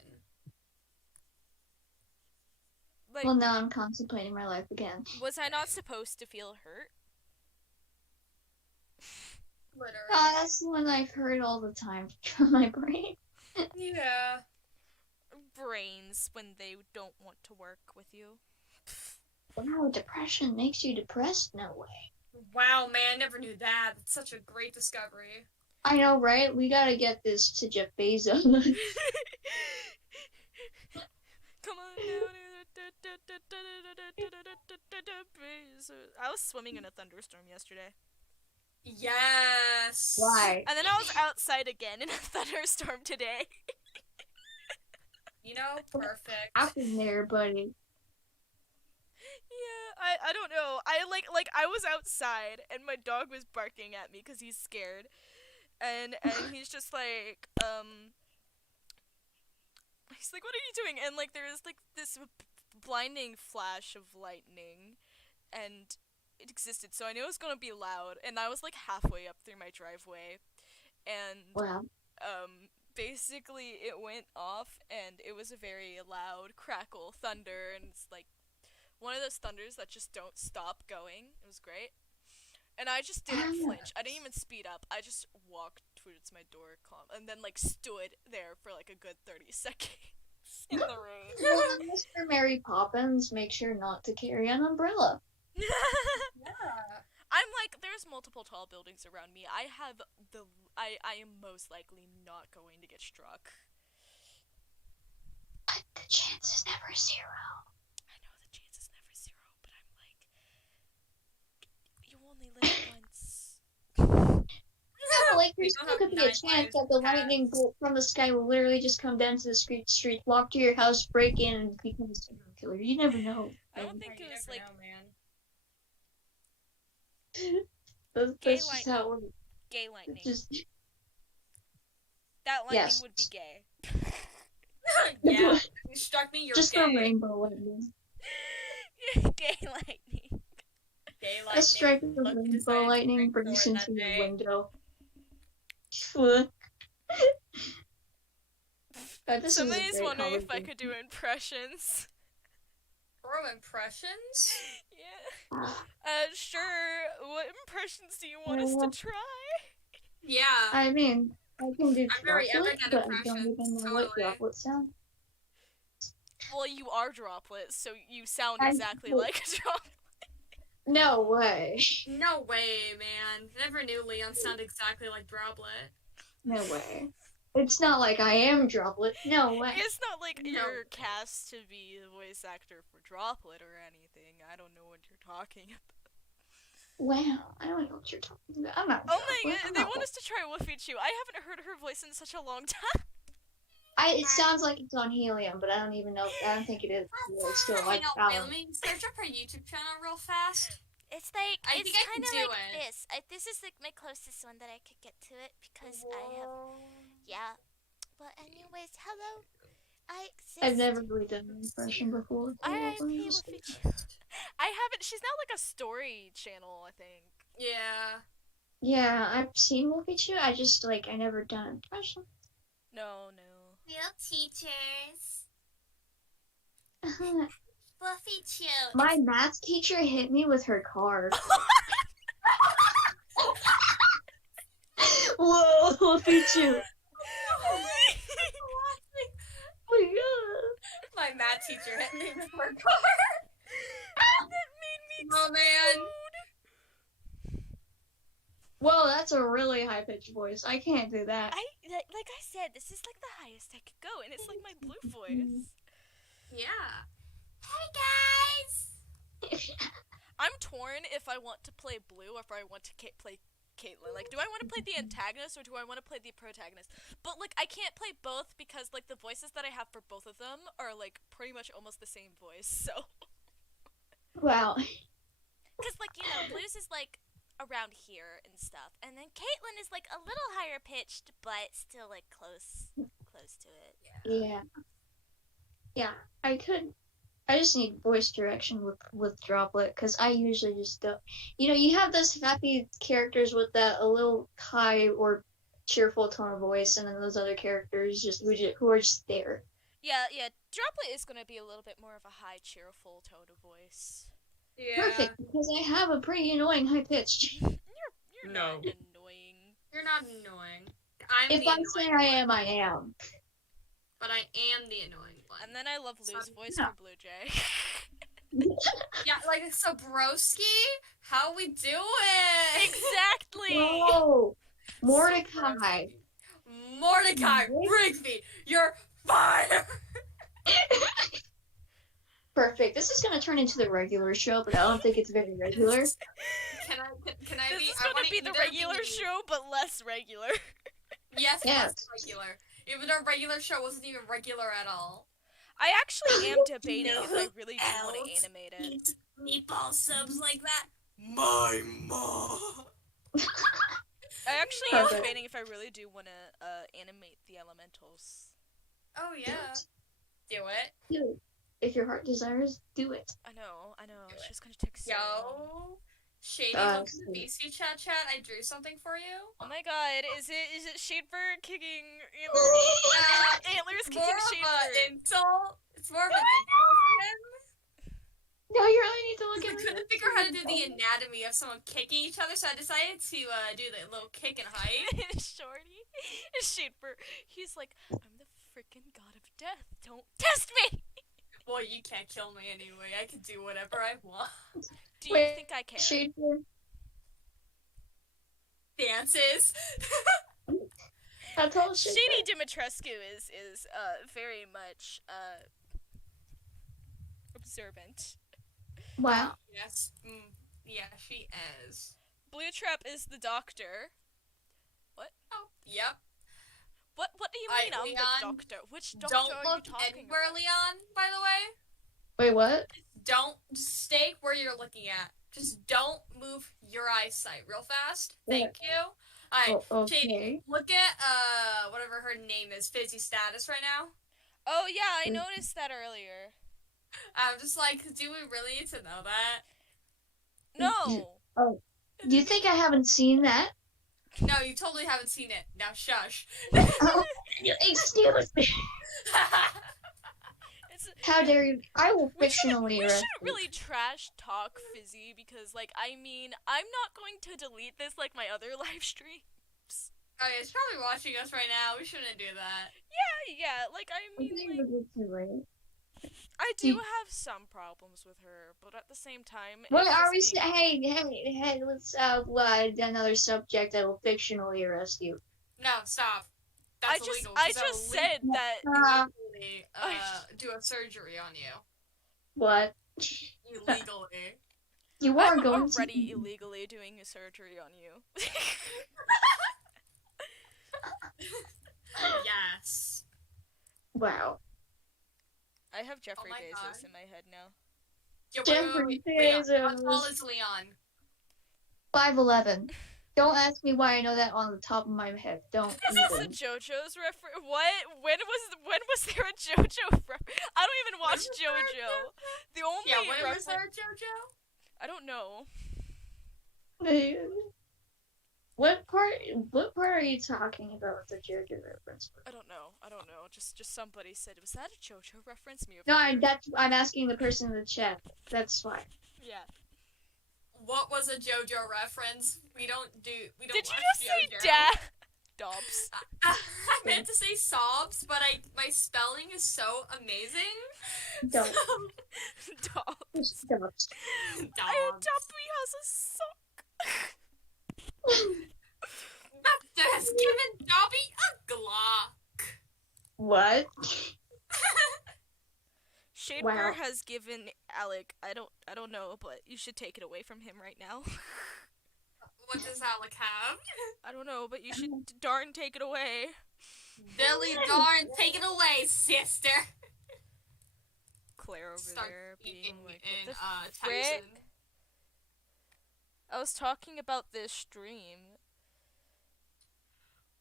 Like, Well, now I'm contemplating my life again. was I not supposed to feel hurt? Literally. That's the one I've heard all the time from my brain. Yeah. Brains when they don't want to work with you. Wow, depression makes you depressed? No way. Wow, man, never knew that. It's such a great discovery. I know, right? We gotta get this to Jeff Bezos. Come on down. I was swimming in a thunderstorm yesterday. Yes. Why? And then I was outside again in a thunderstorm today. You know, perfect. Happened there, buddy. Yeah, I don't know. I like I was outside and my dog was barking at me because he's scared. And he's just like, he's like, what are you doing? And like there is like this blinding flash of lightning, and it existed, so I knew it was gonna be loud. And I was like halfway up through my driveway, and Wow. basically it went off, and it was a very loud crackle thunder, and it's like one of those thunders that just don't stop going. It was great. And I just didn't flinch. I didn't even speed up. I just walked towards my door calm, and then like stood there for like a good 30 seconds in the rain. Well, Mr. Mary Poppins, make sure not to carry an umbrella. Yeah. I'm like, there's multiple tall buildings around me. I am most likely not going to get struck. But the chance is never zero. I know the chance is never zero, but I'm like, you only live once. Yeah, like We there's don't still have could be a 9 chance lives that the past. lightning bolt from the sky will literally just come down to the street, walk to your house, break in, and become a serial killer. You never know. I don't think You it was never like know, man. That's Gay just how it works. gay lightning. Just That lightning Yes. would be gay. Yeah. You struck me, you're just gay. the rainbow lightning. Gay lightning. Gay A strike of Look, rainbow decided to lightning break breaks door into that your day. window. What? God, this is a Somebody's great wondering if I conversation. could do impressions. Bro, impressions? Yeah. Sure. What impressions do you want us to try? Yeah. I mean, I can do I'm very droplet, epic at but I don't impressions, even know totally. what droplet sound. Well, you are droplets, so you sound I- exactly like a droplet. No way. No way, man. Never knew Leon sounded exactly like Droplet. No way. It's not like I am droplet. No way. It's not like No. you're cast to be the voice actor for Droplet or anything. I don't know what you're talking about. Wow, I don't know what you're talking about. I'm not. Oh my droplet. god, I'm they not want us to try Woofy Chew. I haven't heard her voice in such a long time. It sounds like it's on helium, but I don't even know. I don't think it is. It's still like Hang on, wait, let me search up her YouTube channel real fast. It's like I it's think I can kind of do like it. this. This is like my closest one that I could get to it because I have yeah. But anyways, hello. I exist. I've never really done an impression before. R.I.P. Woofy Chew. I haven't. She's not like a story channel, I think. Yeah. Yeah, I've seen Wolfie Chew. I just like I never done an impression. No. Real teachers. Woofy Chew. My math teacher hit me with her car. Whoa, Wolfie Chew. Oh my god. My math teacher hit me with her car. That made me Oh man. Whoa, that's a really high pitched voice. I can't do that. like I said, this is like the highest I could go, and it's like my blue voice. Yeah. Hey guys. I'm torn if I want to play Blue or if I want to play Caitlyn. Like, do I want to play the antagonist or do I want to play the protagonist? But like, I can't play both because like the voices that I have for both of them are like pretty much almost the same voice. So, Wow. because like Blue's is like around here and stuff, and then Caitlyn is like a little higher pitched, but still like close to it. Yeah. Yeah, I could. I just need voice direction with Droplet because I usually just don't. You have those happy characters with that a little high or cheerful tone of voice, and then those other characters who are just there. Yeah. Droplet is gonna be a little bit more of a high, cheerful tone of voice. Yeah. Perfect, because I have a pretty annoying high pitch. You're No. not annoying. You're not annoying. I'm If the I annoying say one, I am, I am. but I am the annoying one. And then I love Lou's So- voice yeah. for Blue Jay. Yeah, like, so Broski, how we doing? Exactly. Whoa! So Mordecai. Broski. Mordecai Rigby, you're fired! Perfect. This is gonna turn into the regular show, but I don't think it's very regular. Can I This be? is I gonna wanna be the either regular show, but less regular. Yes, Yes. less regular. Even our regular show wasn't even regular at all. I actually am debating if I really do want to else animate it. Eat meatball subs like that. My mom. I actually am Perfect. debating if I really do want to animate the elementals. Oh yeah. Do it. Do it. If your heart desires, do it. I know. Do It's it. just gonna take so long. Yo. Shady, Uh, look at the VC chat. I drew something for you. Oh my god, is it Shadebird kicking antlers It's kicking more of Shadebird? an insult. It's more of an insult to him. No, you really need to look I at couldn't figure out how to do the anatomy of someone kicking each other, so I decided to do the little kick and hide. Shorty, Shadebird. He's like, I'm the freaking god of death. Don't test me. Well, you can't kill me anyway. I can do whatever I want. Do you Wait, think I can? Shadebird. Dances. That's all Shadebird. Shady Dimitrescu is very much observant. Wow. Yes. Yeah, she is. Bluetrap is the doctor. Oh, yep. What do you mean I'm Leon, the doctor? Which doctor Don't are you look talking anywhere, about? Leon, by the way. Wait, what? Don't just stay where you're looking at. Just don't move your eyesight real fast. Thank you. Alright, Oh, Shady, okay. look at whatever her name is, Fizzy status right now. Oh yeah, I noticed that earlier. I'm just like, do we really need to know that? No. Oh, do you think I haven't seen that? No, you totally haven't seen it. Now shush. Oh, excuse me. It's, How dare you? I will we shouldn't fictionally arrest you. really trash talk Fizzy because, like, I mean, I'm not going to delete this like my other live streams. Oh, yeah, it's probably watching us right now. We shouldn't do that. Yeah, like, I I mean, think like, it was too late. I do have some problems with her, but at the same time, What it's are we just saying? Hey, let's another subject. I will fictionally arrest you. No, stop. That's illegal. I 'cause that just will said that. legally, I- do a surgery on you. What? Illegally. You are I'm going already to. illegally doing a surgery on you. Yes. Wow. I have Jeffrey my Bezos God. in my head now. Yo, Jeffrey Leon, how Bezos. tall is Leon? 5'11". Don't ask me why I know that on the top of my head. Don't Is this a even. JoJo's reference? What? When was there a JoJo reference? I don't even watch was there a JoJo. The only Yeah, when was reference there, JoJo? I don't know. What part are you talking about with the JoJo reference? I don't know. Just somebody said, was that a JoJo reference? Me. No, I'm asking the person in the chat. That's why. Yeah. What was a JoJo reference? We don't Did you watch just say JoJo. dad? Dobbs. I meant to say sobs, but my spelling is so amazing. Don't. Dobbs. Stop. Dobby has a sock. Master has given Dobby a Glock. What? Shadebird Wow. has given Alec. I don't know, but you should take it away from him right now. What does Alec have? I don't know, but you should darn take it away. Billy darn, take it away, sister. Claire over Start there being speaking like, in what the Tyson. frick? I was talking about this stream.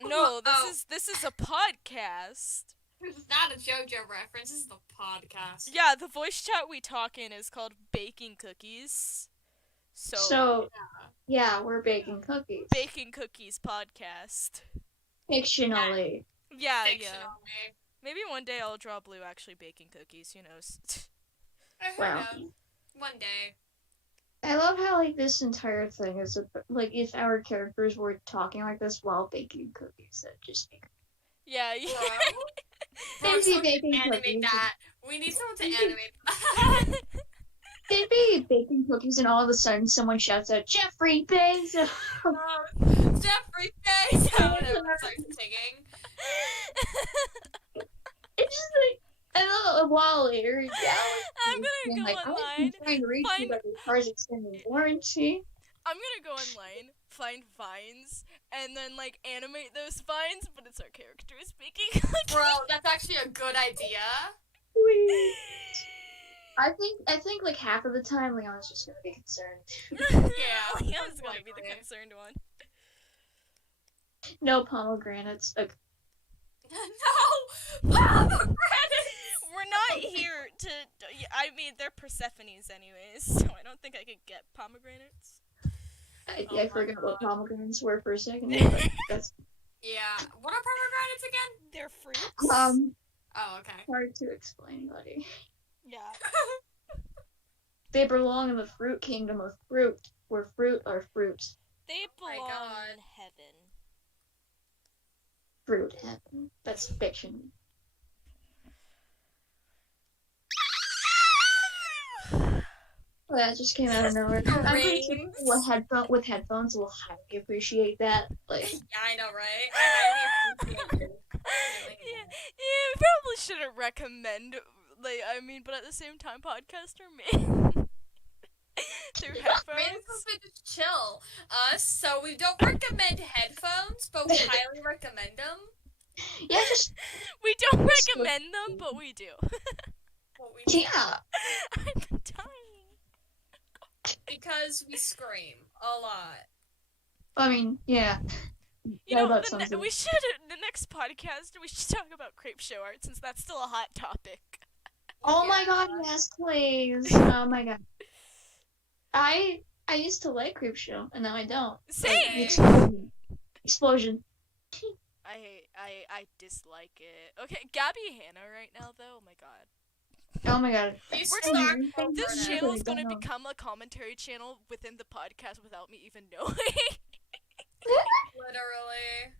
No, this is a podcast. This is not a JoJo reference. This is the podcast. Yeah, the voice chat we talk in is called Baking Cookies. So, yeah, we're baking cookies. Baking Cookies podcast. Fictionally. Yeah, Fictionally. Maybe one day I'll draw Blue actually baking cookies. Who knows? Who Wow. knows? One day. I love how like this entire thing is like if our characters were talking like this while baking cookies, that just make Yeah. Bro, They'd be someone baking should animate cookies. that. We need someone to animate that. They'd be baking cookies, and all of a sudden someone shouts out, "Jeffrey Bezos!" Jeffrey Face! And everyone starts singing. It's just like, and then a while later, I'm gonna go like, online. I've been trying to reach you, find- but your car's extended warranty. I'm gonna go online, find vines, and then like animate those vines, but it's our characters baking cookies. Bro, that's actually a good idea. I think like half of the time Leon's just gonna be concerned. Yeah, Leon's gonna be the likely. concerned one. No pomegranates. Like, No! Pomegranates! We're not here to. I mean, they're Persephone's anyways, so I don't think I could get pomegranates. I Oh my forgot what God. pomegranates were for a second. But that's Yeah. What are pomegranates again? They're fruits. Oh, okay. hard to explain, buddy. Yeah. They belong in the fruit kingdom of fruit, where fruit are fruits. They my belong God. in heaven. Fruit heaven. That's fiction. Well, that just came out of nowhere. I'm pretty sure Brains. people with headphones will highly appreciate that. Like, Yeah, I know, right? I highly appreciate it. Yeah, we probably shouldn't recommend. Like, I mean, but at the same time, podcast are made through Brains headphones. has been just chill. So we don't recommend headphones, but we highly recommend them. yeah, just We don't recommend them, but we do. What we yeah. I'm dying. because we scream a lot. I mean, yeah. You Yeah, know, that sounds we should the next podcast we should talk about crepe show art since that's still a hot topic. Oh my Yeah. god, yes, please. Oh my god. I used to like Creepshow, and now I don't. Same. Explosion. Explosion. I dislike it. Okay, Gabby Hannah right now though. Oh my god. Oh my god. You We're still just- aren't over This that. channel is don't going to know. become a commentary channel within the podcast without me even knowing. Literally.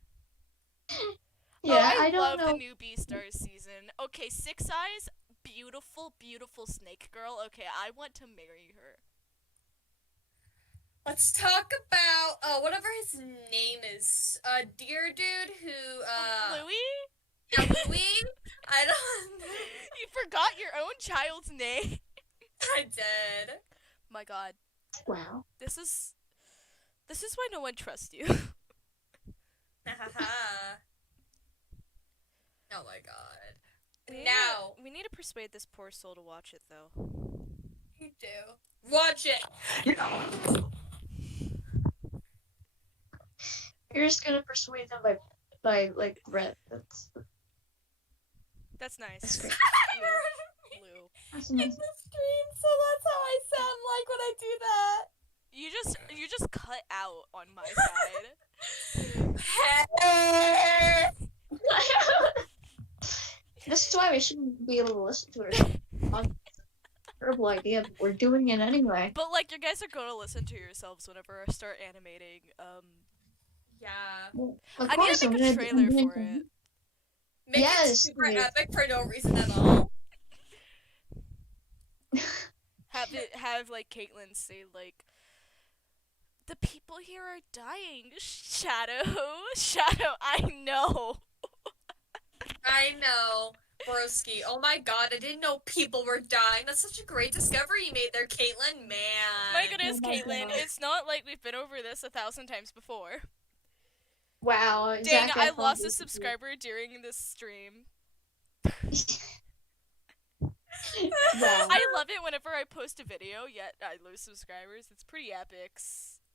Yeah, I I don't love know. the new Beastars season. Okay, Six Eyes, beautiful, beautiful snake girl. Okay, I want to marry her. Let's talk about whatever his name is. Deer dude who Louis? yeah, Louis. I don't. You forgot your own child's name. I did. My god. Wow. This is why no one trusts you. Oh my god. We need Now to- we need to persuade this poor soul to watch it though. you do. Watch it. You're just gonna persuade them by like threat. That's nice. That's great. Lou. That's In the nice. stream, so that's how I sound like when I do that. You just cut out on my side. This is why we shouldn't be able to listen to it. Terrible idea, but we're doing it anyway. But like you guys are going to listen to yourselves whenever I start animating. Yeah. Of I course, need to I'm make a gonna- trailer I'm gonna- for it. Make it Yes, super please. epic for no reason at all. Have like Caitlyn say like the people here are dying. Shadow. I know. I know. Broski. Oh my god, I didn't know people were dying. That's such a great discovery you made there, Caitlyn. Man. My goodness, Oh my Caitlyn, God. it's not like we've been over this 1,000 times before. Wow. Dang, Zac I Efron lost a is- subscriber during this stream. Wow. I love it whenever I post a video, yet I lose subscribers. It's pretty epic.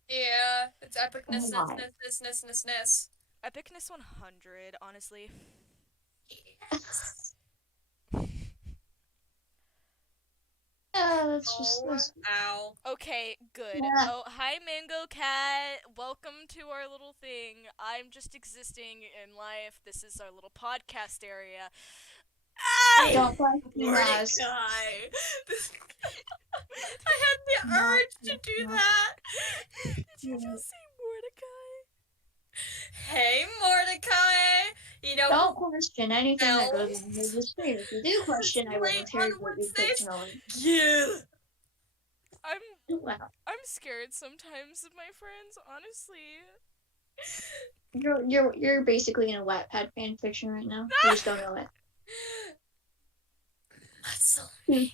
Yeah, it's epicness, Oh my. ness. Epicness 100, honestly. Yes. That's just. Oh, That's, ow. Okay, good. Yeah. Oh, hi, Mango Cat. Welcome to our little thing. I'm just existing in life. This is our little podcast area. Ah! Don't question Mordecai. us. I had the urge to do that. Did you just say Mordecai? Hey, Mordecai. You know, Don't question anything that goes Elves. on in the stream. If you do question, I will Late on interrogate you Wednesdays. personally. Yeah. Wow. I'm scared sometimes of my friends, honestly. You're basically in a Wattpad fan fiction right now. You just don't know it. You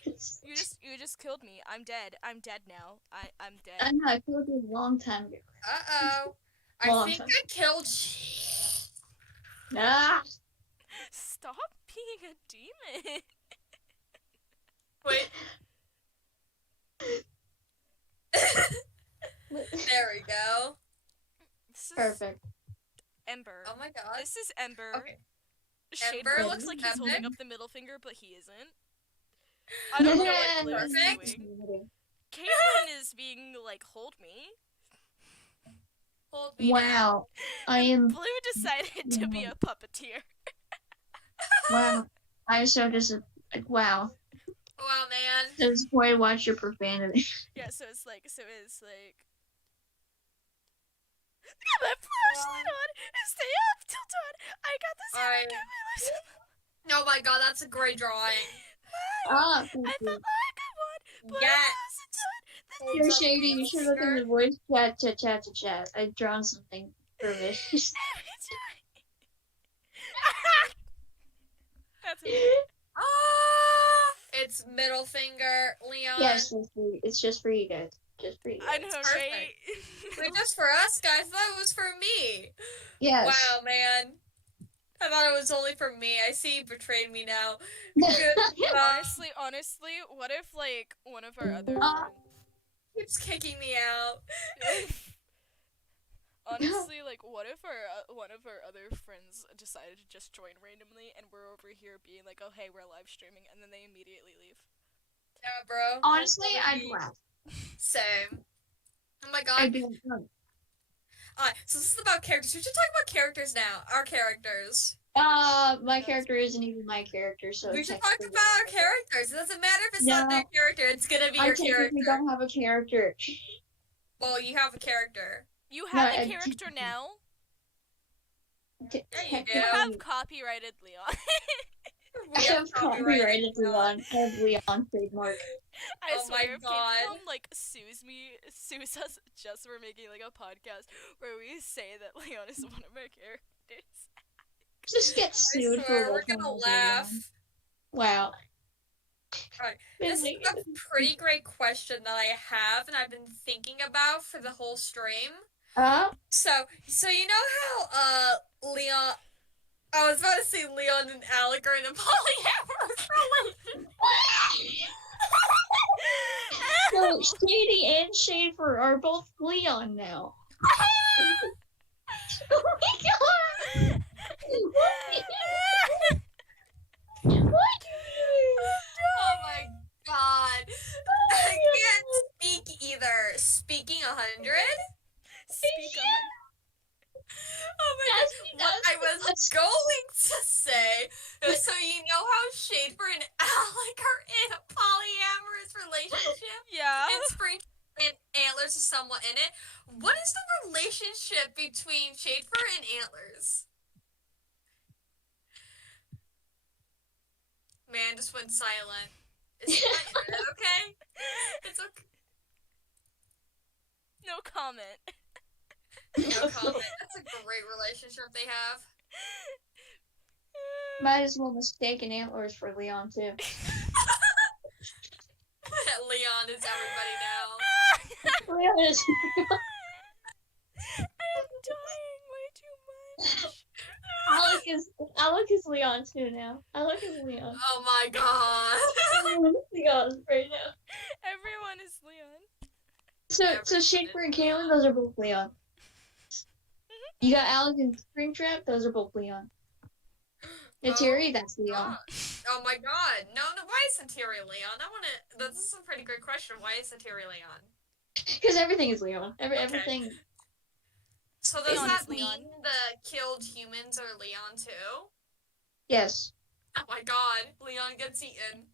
just killed me. I'm dead. I'm dead now. I'm I dead. know, I killed you a long time ago. Uh-oh. I Long think time. I killed... Ah! Stop being a demon. Wait. There we go. This is Perfect. Ember. Oh my god. This is Ember. Okay. Shaper Ember looks like he's epic. holding up the middle finger, but he isn't. I don't know what Blue is Perfect. doing. Caitlin is being like, hold me. Hold me Wow. I am. Blue decided to be a puppeteer. Wow. I'm so wow. Wow, man. This boy, watch your profanity. Yeah, so it's like, got my flashlight on and stay up till dawn. I got this. Alright. Oh my god, that's a great drawing. Ah, I felt like I won, but Yeah. I wasn't done. you're shady. You should look in the voice chat. I've drawn something for this. Every time. That's it. It's middle finger, Leon. Yes, it's just for you guys. Just for you guys. I know, right? Wait, just for us, guys. I thought it was for me. Yes. Wow, man. I thought it was only for me. I see you betrayed me now. Good. Honestly, what if like one of our other Keeps kicking me out. honestly, like what if one of our other friends decided to just join randomly, and we're over here being like, oh hey, we're live streaming, and then they immediately leave. Yeah, bro. Honestly, I'd laugh. Same. Oh my I god. do. Alright, so this is about characters. We should talk about characters now. Our characters. My character isn't even my character, so We it's should talk about our characters. It doesn't matter if it's not their No. character, it's gonna be I your technically character. don't have a character. Well, you have a character. You have No, a character now. Yeah, you do. You have copyrighted Leon. I have copyrighted Leon. I have Leon trademark. I Oh swear, my if God. Capcom like sues us just for making like a podcast where we say that Leon is one of our characters. Just get I sued swear, for we're looking gonna at laugh. Leon. Wow. Alright, this is a pretty great question that I have and I've been thinking about for the whole stream. So you know how Leon, I was about to say Leon and Alec are in a polyamorous relationship. So Shady and Schaefer are both Leon now. Oh my god! What? Oh my god. I can't speak either. Speaking 100? Speak on. Oh my god. What I was going to say is, so you know how Schaefer and Alec are in a polyamorous relationship? Yeah. And Spring and Antlers is somewhat in it. What is the relationship between Schaefer and Antlers? Man just went silent. It's my internet, okay? It's okay. No comment. No comment. That's a great relationship they have. Might as well mistake an antlers for Leon too. Leon is everybody now. Leon is. I'm dying way too much. Alec is Leon too now. Alec is Leon. Oh my god. Everyone is Leon right now. Everyone is Leon. So Schaefer and Kaylin, those are both Leon. You got Alec and Springtrap, those are both Leon. Nateri, that's Leon. Oh my god. No, why is Nateri Leon? This is a pretty good question. Why is Nateri Leon? Because everything is Leon. Everything. So does Leon that is mean Leon. the killed humans are Leon too? Yes. Oh my god, Leon gets eaten.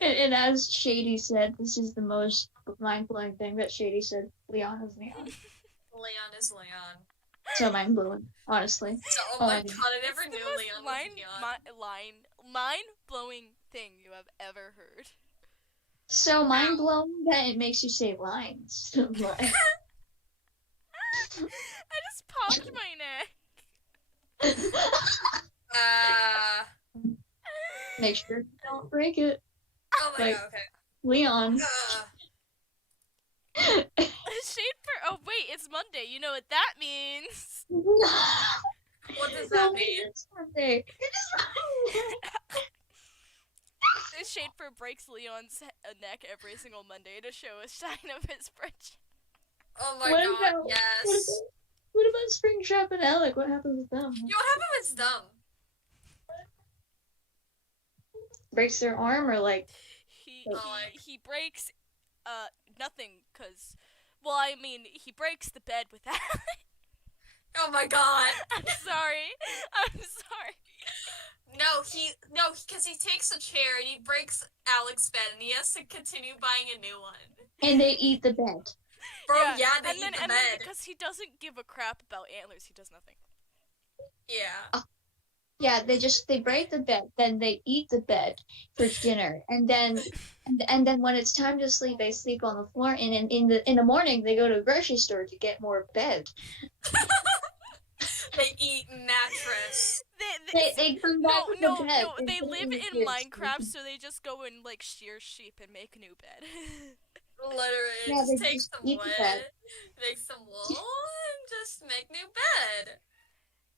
And as Shady said, this is the most mind-blowing thing that Shady said. Leon is Leon. Leon is Leon. So mind-blowing, honestly. So, oh my god, I It's never the knew most Leon was Leon. mind-blowing thing you have ever heard. So mind-blowing that it makes you say lines. Like, I just popped my neck. make sure you don't break it. Oh my Like, god, okay. Leon. Shade for. Oh wait, it's Monday. You know what that means. What does that mean? It's Sunday. Shade for breaks Leon's neck every single Monday to show a sign of his friendship. Oh my What god, about- yes. What about Springtrap and Alec? What happened with them? Yo, what happened with them? Breaks their arm or like He breaks nothing because, well, I mean, he breaks the bed with that. Oh my god. I'm sorry. No, because he takes a chair and he breaks Alex's bed and he has to continue buying a new one. and they eat the bed. Bro, yeah, they and eat then, the and bed. then because he doesn't give a crap about antlers, he does nothing. Yeah. Yeah, they break the bed, then they eat the bed for dinner, and then when it's time to sleep, they sleep on the floor, and in the morning they go to a grocery store to get more bed. They eat mattress. They come back with the bed. No, they live in Minecraft, so they just go and like shear sheep and make a new bed. Literally, Yeah, just they take just some eat wood, the bed. make some wool, and just make new bed.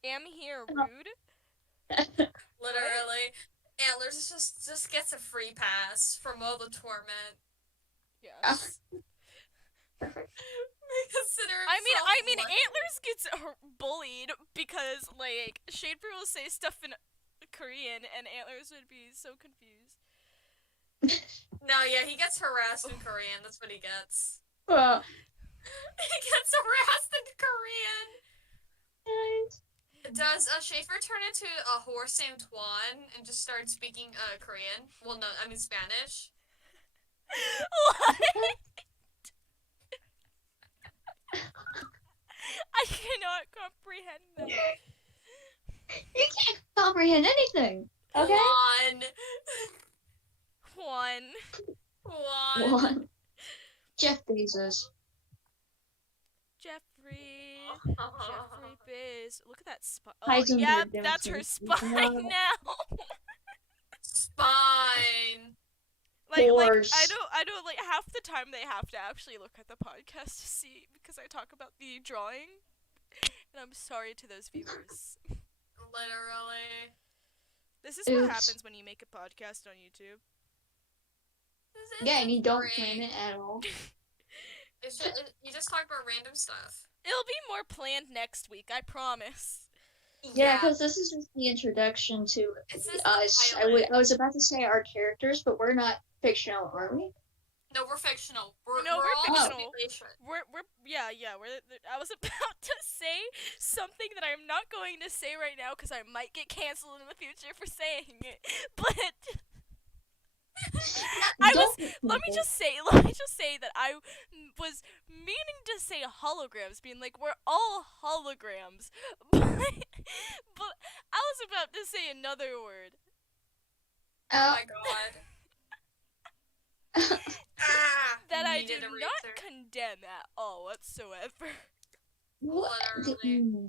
Am here rude? Literally, Antlers just gets a free pass from all the torment. Yes. Consider I mean, Antlers gets bullied because like Shadefer will say stuff in Korean, and Antlers would be so confused. No, yeah, he gets harassed in Korean. That's what he gets. Well, He gets harassed in Korean. Does Schaefer turn into a horse named Juan and just start speaking Korean? Well, no, I mean Spanish. What? I cannot comprehend that. you can't comprehend anything. Okay. Juan. One. Jeff Bezos. Jeffrey Biz. Look at that spine. Oh, Heisenberg yeah, demonstrates that's her the spine power. now. Spine. Like Horse. I don't like half the time they have to actually look at the podcast to see because I talk about the drawing. And I'm sorry to those viewers. Literally. This is what Oops. happens when you make a podcast on YouTube. Yeah, and you don't plan it at all. You just talk about random stuff. It'll be more planned next week, I promise. Yeah, because this is just the introduction to It's just us. the pilot. I was about to say our characters, but we're not fictional, are we? No, we're fictional. We're all fictional. simulation. We're I was about to say something that I'm not going to say right now because I might get canceled in the future for saying it. But let me just say that I was meaning to say holograms, being like we're all holograms, but I was about to say another word. Oh my god. That I do needed a not razor. condemn at all whatsoever. Literally.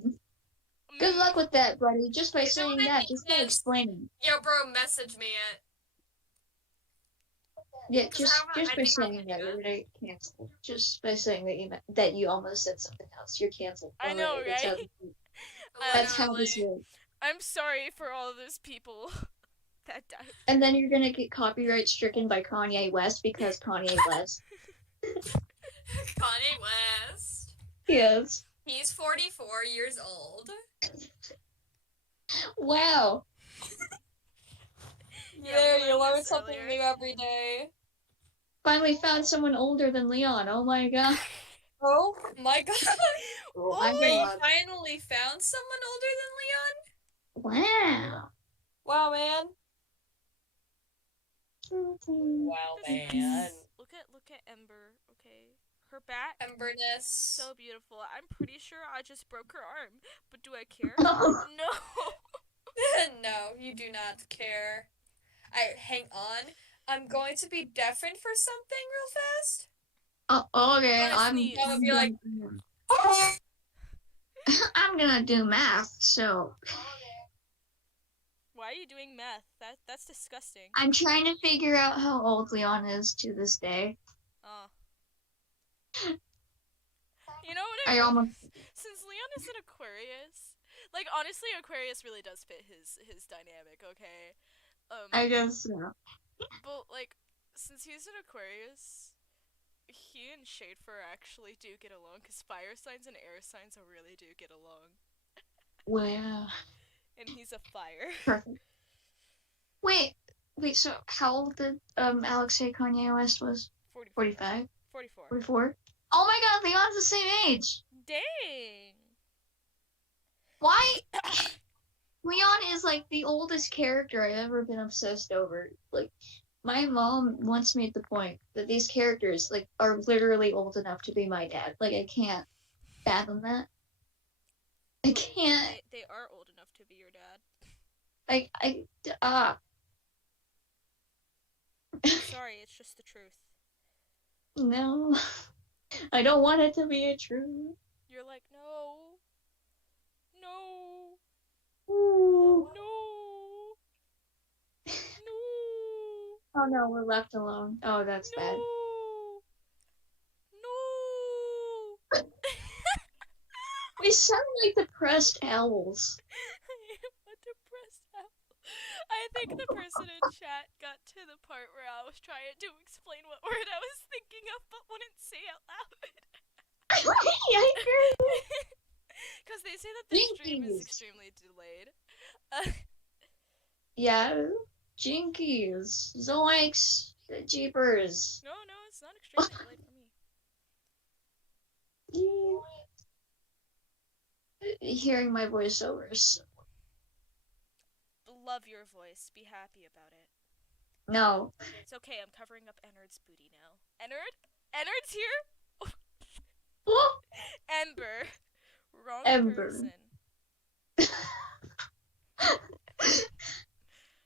Good luck with that, buddy. Just by You know saying what I that, mean just by is- explaining. Yo, bro, message me it. Yeah, 'Cause just I by think I'm saying gonna that do you're gonna cancel. Just by saying that you almost said something else, you're canceled. I know, already. right? That's how this Literally. works. I'm sorry for all those people that died. And then you're gonna get copyright stricken by Kanye West because Kanye West. Kanye West. Yes. He's 44 years old. Wow. Yeah, we learned learn this something earlier. new every day. Finally found someone older than Leon. Oh my god. Oh my god. Oh my Wait, you god. finally found someone older than Leon? Wow. Wow, man. Wow, man. Look at Ember. Okay, her back Emberness. so beautiful. I'm pretty sure I just broke her arm, but do I care? Oh, No. No, you do not care. Hang on. I'm going to be deafened for something real fast. okay. Gonna sneeze. I'm gonna be like, I'm gonna do math, so Why are you doing math? That's disgusting. I'm trying to figure out how old Leon is to this day. Oh. You know what I almost since Leon is an Aquarius, like honestly Aquarius really does fit his dynamic, okay? I guess But like since he's an Aquarius, he and Shadefur actually do get along cuz fire signs and air signs really do get along. well, And he's a fire. perfect. Wait, so how old did Alex say Kanye West was? 45? 44. 44? Oh my god, Leon's the same age! Dang. Why? Leon is like the oldest character I've ever been obsessed over. Like, my mom once made the point that these characters like are literally old enough to be my dad. Like, I can't fathom that. I can't. They are old enough to be your dad. Sorry, it's just the truth. No. I don't want it to be a truth. You're like, no. No. Ooh. No. No. Oh no, we're left alone. Oh, that's bad. No. We sound like depressed owls. What depressed owl? I think the person in chat got to the part where I was trying to explain what word I was thinking of but wouldn't say out loud. Because they say that the stream is extremely delayed. Yeah. Jinkies. Zoinks. Jeepers. No, it's not extremely delayed for me. Hearing my voiceovers. Love your voice. Be happy about it. No. It's okay. I'm covering up Ennard's booty now. Ennard's here? Ember. Wrong Ember. person.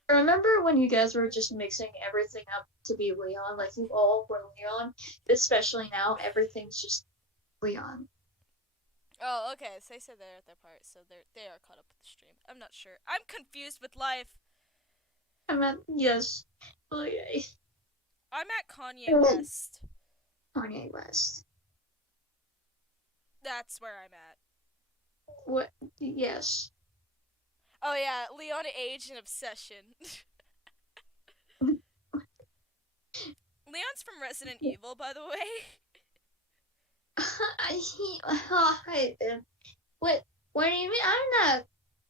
Remember when you guys were just mixing everything up to be Leon? Like, you all were Leon. Especially now, everything's just Leon. Oh, okay. So they said they're at their part, so they are caught up with the stream. I'm not sure. I'm confused with life. Yes. Okay. I'm at Kanye West. Kanye West. That's where I'm at. What? Yes. Oh yeah, Leon age and obsession. Leon's from Resident Evil, by the way. What do you mean?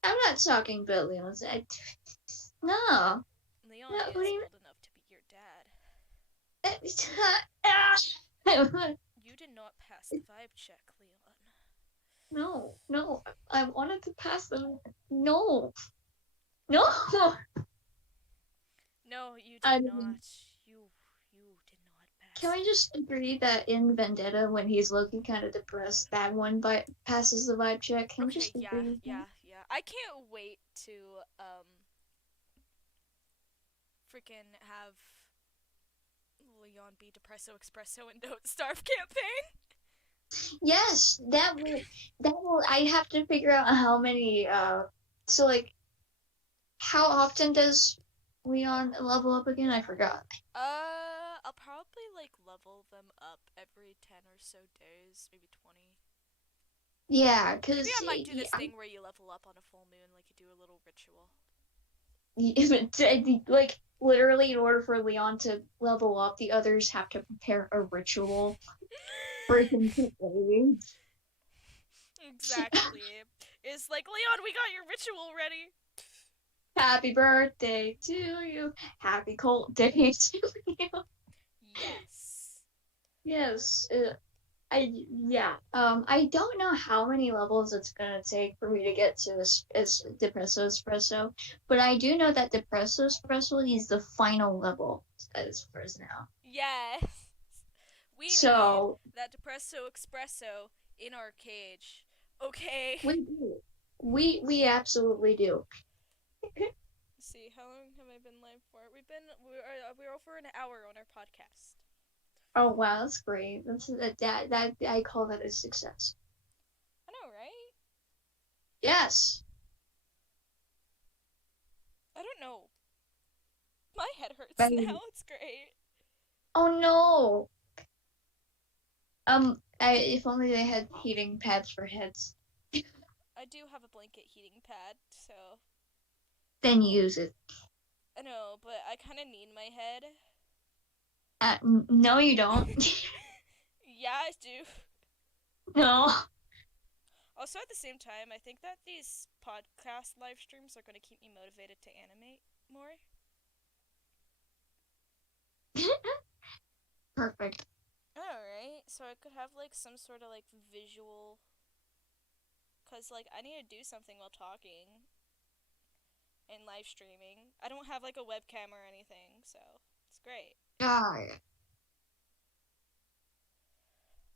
I'm not talking about Leon. No. Leon No, is what do you old enough to be your dad. You did not pass the vibe check, Leon. No. I wanted to pass them. No. No. No, you did I not. mean- You did not pass. Can we just agree that in Vendetta, when he's looking kind of depressed, that one passes the vibe check? Can we Okay, just agree with yeah. that? I can't wait to freaking have Leon be Depresso Espresso and Don't Starve campaign. Yes, that will. I have to figure out how many. So like, how often does Leon level up again? I forgot. I'll probably like level them up every 10 or so days, maybe 20. Yeah, because Maybe I might do this thing where you level up on a full moon, like you do a little ritual. like literally, in order for Leon to level up, the others have to prepare a ritual for him to play. Exactly. It's like, Leon, we got your ritual ready. Happy birthday to you. Happy cold day to you. Yes. Yes. I don't know how many levels it's gonna take for me to get to Depresso Espresso, but I do know that Depresso Espresso is the final level as far as now. Yes. We So need that Depresso Espresso in our cage. Okay. we do. We absolutely do. Let's see, how long have I been live for? We're over an hour on our podcast. Oh wow, that's great. That I call that a success. I know, right? Yes. I don't know. My head hurts Right. now. It's great. Oh no. If only they had heating pads for heads. I do have a blanket heating pad, so Then use it. I know, but I kind of need my head. No, you don't. Yeah, I do. No. Also, at the same time, I think that these podcast live streams are going to keep me motivated to animate more. Perfect. Alright, so I could have like some sort of like visual. Because like I need to do something while talking and live streaming. I don't have like a webcam or anything, so it's great. Ah,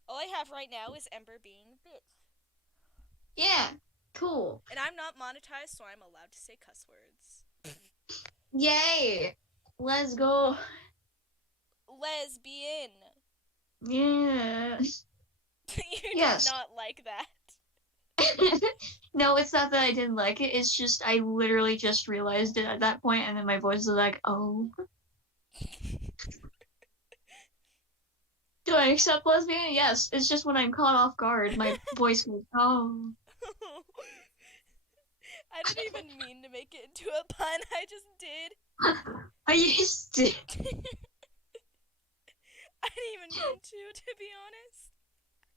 All I have right now is Ember being a bitch. yeah. Cool. And I'm not monetized, so I'm allowed to say cuss words. Yay. Let's go. Lesbian. Yeah. You Yes. did not like that. No, it's not that I didn't like it. It's just I literally just realized it at that point, and then my voice was like, "Oh, do I accept lesbian? Yes." It's just when I'm caught off guard, my voice goes, "Oh." I didn't even mean to make it into a pun. I just did. I used to. I didn't even mean to be honest.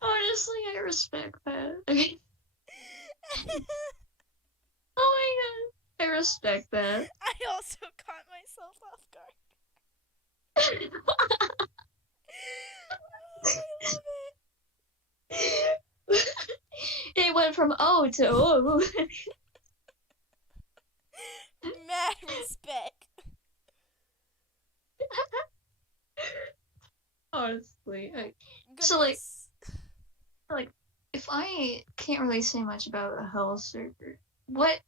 Honestly, I respect that. Okay. Oh my god, I respect that. I also caught myself off guard. Oh, I love it. It went from oh to oh. Mad respect. Honestly, Goodness. So, like, if I can't really say much about a hell server, what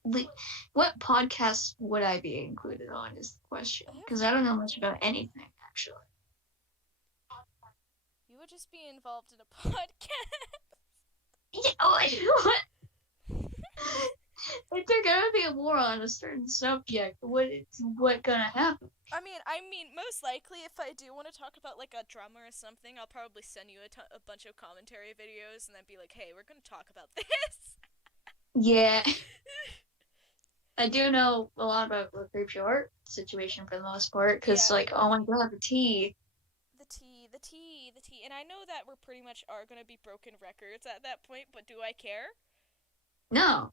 podcasts would I be included on is the question, because I don't know much about anything actually. You would just be involved in a podcast. Yeah, what? If they're gonna be more on a certain subject, what gonna happen? I mean, most likely, if I do want to talk about like a drama or something, I'll probably send you a bunch of commentary videos and then be like, "Hey, we're gonna talk about this." Yeah. I do know a lot about the creepy art situation for the most part, because, Yeah. like, oh my god, the tea. The tea. And I know that we're pretty much are gonna be broken records at that point, but do I care? No.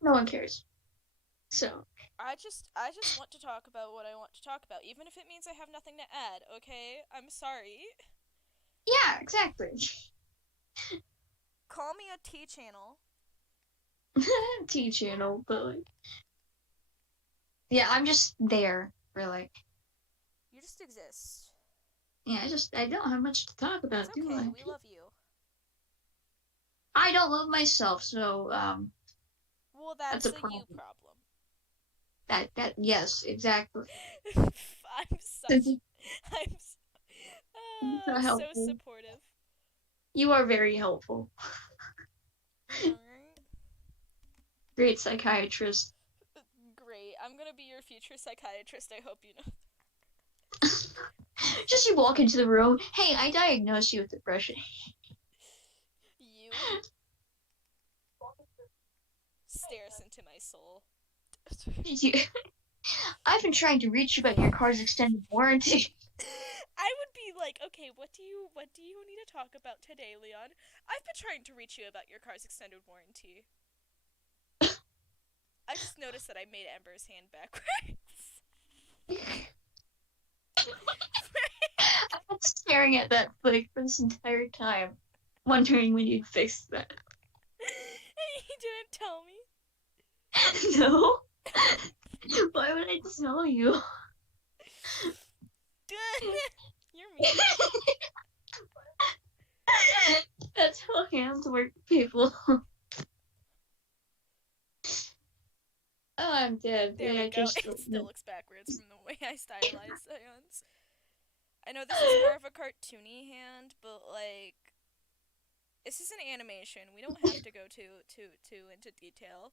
No one cares. So. I just want to talk about what I want to talk about, even if it means I have nothing to add, okay? I'm sorry. Yeah, exactly. Call me a tea channel. Tea channel, but like. Yeah, I'm just there, really. You just exist. Yeah, I don't have much to talk about, It's do okay, I? we love you. I don't love myself, so, Well, that's a a you problem. problem. Yes, exactly. I'm so helpful. supportive. You are very helpful. Alright. Great psychiatrist. Great. I'm gonna be your future psychiatrist, I hope you know. Just you walk into the room, hey, I diagnosed you with depression. You stares into my soul. I've been trying to reach you about your car's extended warranty. I would be like, okay, what do you need to talk about today, Leon? I've been trying to reach you about your car's extended warranty. I just noticed that I made Ember's hand backwards. I been staring at that flick for this entire time, wondering when you'd fix that. You didn't tell me. No? Why would I tell you? You're mean. That's how hands work, people. Oh, I'm dead. There Yeah, we I go. just It still looks backwards from the way I stylize hands. I know this is more of a cartoony hand, but like, this is an animation. We don't have to go too into detail.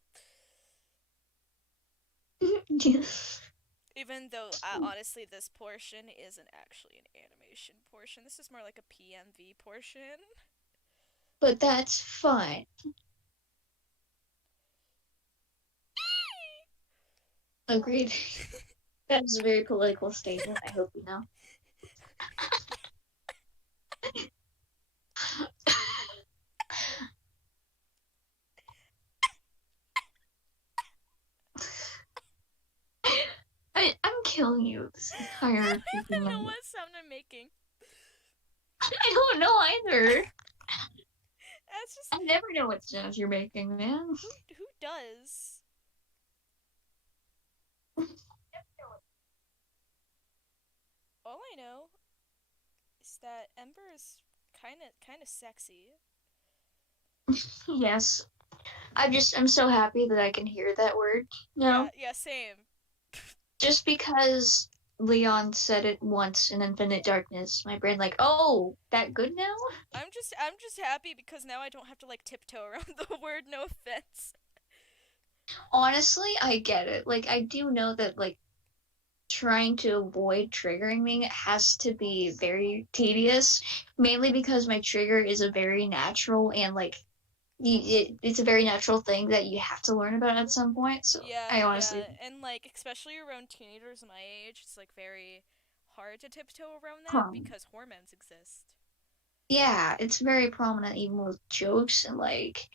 Even though, honestly, this portion isn't actually an animation portion. This is more like a PMV portion. But that's fine. Agreed. That is a very political statement, I hope you know. I'm killing you this entire I freaking don't know night. what sound I'm making. I don't know either. That's just I never know what sounds you're making, man. who does? All I know is that Ember is kind of sexy. Yes. I'm so happy that I can hear that word. No. Yeah, same. Just because Leon said it once in Infinite Darkness, my brain like, oh, that good now? I'm just happy because now I don't have to like tiptoe around the word. No offense. Honestly, I get it. Like, I do know that, like, trying to avoid triggering me has to be very tedious, mainly because my trigger is a very natural and, like, it's a very natural thing that you have to learn about at some point. So I honestly, and like especially around teenagers my age, it's like very hard to tiptoe around that Huh. because hormones exist. yeah, it's very prominent even with jokes and like,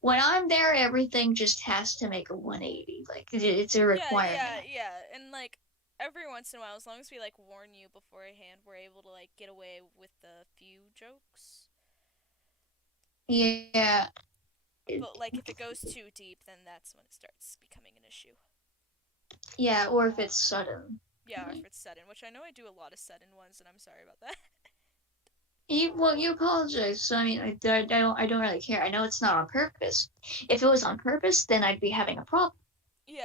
when I'm there, everything just has to make a 180. Like it's a requirement. Yeah, and like every once in a while, as long as we like warn you beforehand, we're able to like get away with a few jokes. Yeah. But like if it goes too deep, then that's when it starts becoming an issue. Yeah, or if it's sudden. Yeah, or if it's sudden, which I know I do a lot of sudden ones, and I'm sorry about that. You apologize. So I mean, I don't really care. I know it's not on purpose. If it was on purpose, then I'd be having a problem. Yeah.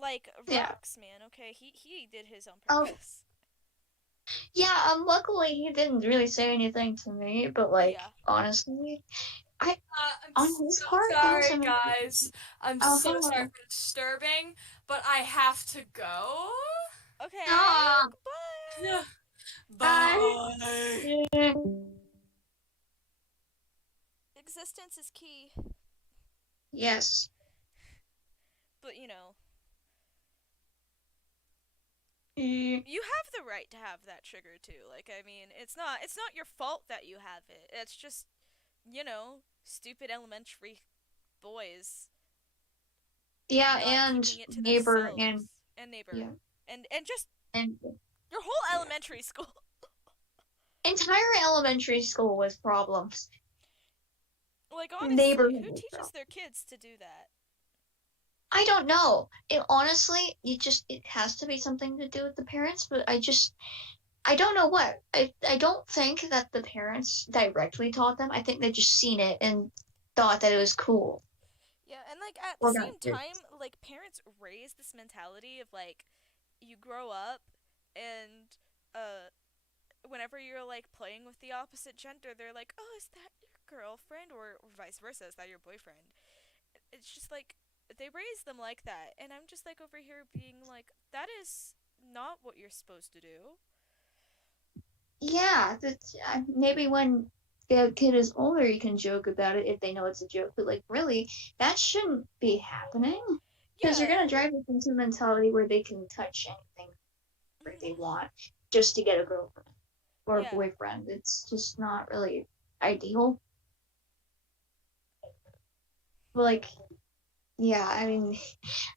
Like Yeah. Rox, man. Okay, he did his on Oh. purpose. Yeah. Luckily he didn't really say anything to me, but like Yeah. honestly, I'm on his so part, that was sorry, amazing. guys. I'm Oh, so hello. sorry for disturbing, but I have to go. Okay. Ah. Goodbye. Bye. Yeah. Existence is key, Yes. but you know, Mm. you have the right to have that trigger too. Like, I mean, it's not your fault that you have it. It's just, stupid elementary boys. Yeah, not and keeping it to neighbor themselves. and Neighbor. yeah. And just And your whole elementary school. entire elementary school was problems. Like honestly, Neighborhood who was teaches problems. their kids to do that? I don't know. Honestly, it has to be something to do with the parents, but I don't know what. I don't think that the parents directly taught them. I think they just seen it and thought that it was cool. Yeah, and like at the Or same not. time, like parents raise this mentality of like you grow up and whenever you're like playing with the opposite gender, they're like, "Oh, is that your girlfriend?" or vice versa, "Is that your boyfriend?" It's just like they raise them like that, and I'm just like over here being like, "That is not what you're supposed to do." Yeah, maybe when the kid is older, you can joke about it if they know it's a joke. But like, really, that shouldn't be happening because you're Yeah. gonna drive them into a mentality where they can touch anything where they want just to get a girlfriend or a Yeah. boyfriend. It's just not really ideal. But like, yeah, I mean,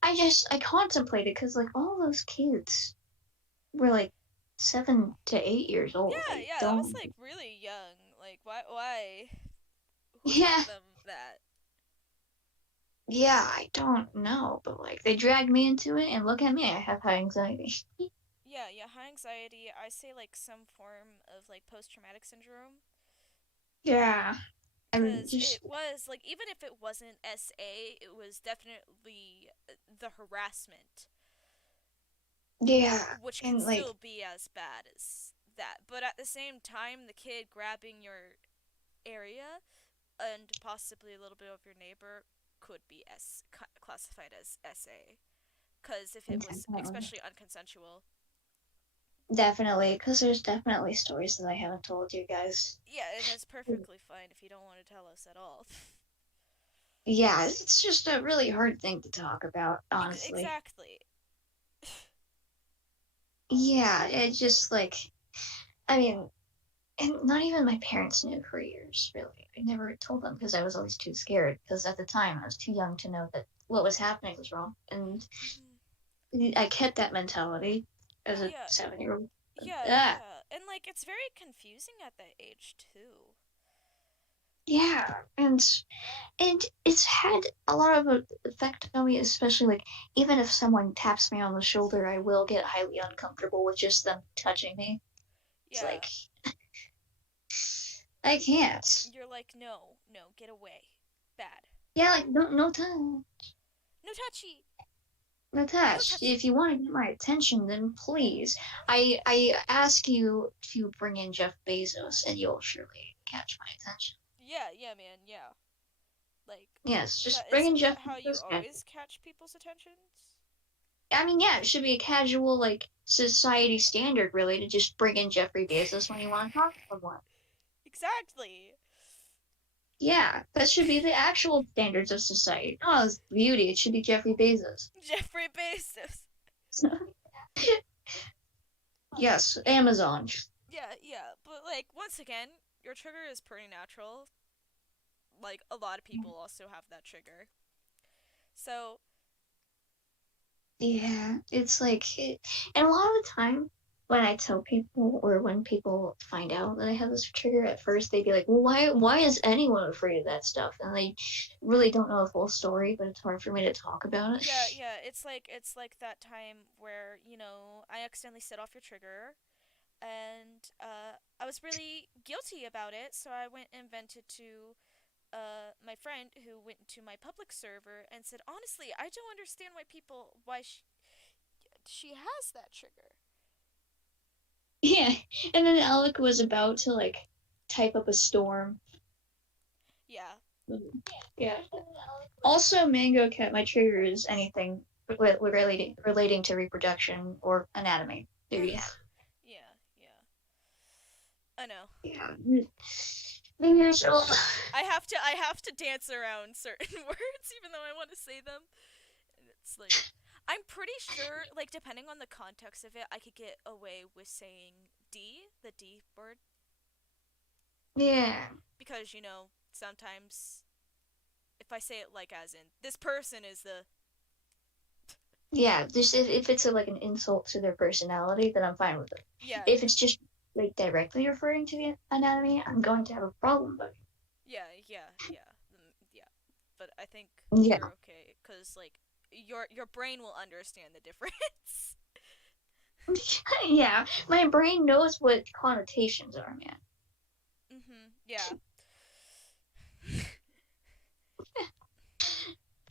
I contemplated because like all those kids were like 7 to 8 years old. Yeah, I yeah, that was don't. like really young. Like, why? Who Yeah, taught them that? yeah, I don't know, but like they dragged me into it, and look at me, I have high anxiety. Yeah, yeah, high anxiety. I say like some form of like post-traumatic syndrome. Yeah, I'm Because just it was like, even if it wasn't SA, it was definitely the harassment, yeah, which can and like still be as bad as that. But at the same time, the kid grabbing your area and possibly a little bit of your neighbor could be classified as SA. Because if it was definitely, especially unconsensual, definitely, because there's definitely stories that I haven't told you guys. yeah, and that's perfectly fine if you don't want to tell us at all. Yeah, it's just a really hard thing to talk about, honestly. Exactly. Yeah, it just like, I mean, and not even my parents knew for years, really. I never told them because I was always too scared, because at the time I was too young to know that what was happening was wrong. And Mhm. I kept that mentality as a Yeah, 7-year-old. yeah, Ah, yeah. And like it's very confusing at that age too. yeah, and it's had a lot of effect on me, especially like even if someone taps me on the shoulder, I will get highly uncomfortable with just them touching me. It's like Yeah. I can't. You're like, no, no, get away. Bad. Yeah, like no time. No touchy. No No touch. touchy. If you want to get my attention, then please. I ask you to bring in Jeff Bezos, and you'll surely catch my attention. Yeah, yeah, man, yeah. Like Yes, that just bring in isn't Jeff that how you Bezos. always catch people's attentions? I mean, yeah, it should be a casual, like, society standard, really, to just bring in Jeffrey Bezos when you want to talk to someone. Exactly. Yeah, that should be the actual standards of society. Oh, it's beauty. It should be Jeffrey Bezos. Jeffrey Bezos. Yes, Amazon. Yeah, yeah. But like once again, your trigger is pretty natural. Like a lot of people also have that trigger. So, Yeah, it's like, and a lot of the time when I tell people or when people find out that I have this trigger, at first they'd be like, well, why is anyone afraid of that stuff? And they really don't know the full story, but it's hard for me to talk about it. yeah, yeah, it's like that time where, I accidentally set off your trigger and I was really guilty about it, so I went and vented to my friend who went to my public server and said, "Honestly, I don't understand why she has that trigger." Yeah, and then Alec was about to like type up a storm. Yeah. Yeah. Also, Mango Cat, my trigger is anything relating to reproduction or anatomy. There you have. Yeah, yeah. I know. Yeah. The usual. I have to dance around certain words even though I want to say them. And it's like I'm pretty sure like depending on the context of it, I could get away with saying the D word Yeah. because sometimes if I say it like as in this person is the Yeah. Just if it's like an insult to their personality, then I'm fine with it. yeah, If yeah. it's just like directly referring to the anatomy, I'm going to have a problem. But Yeah, yeah, yeah. Yeah. But I think yeah. you're okay cuz like your brain will understand the difference. Yeah. My brain knows what connotations are, man. Yeah.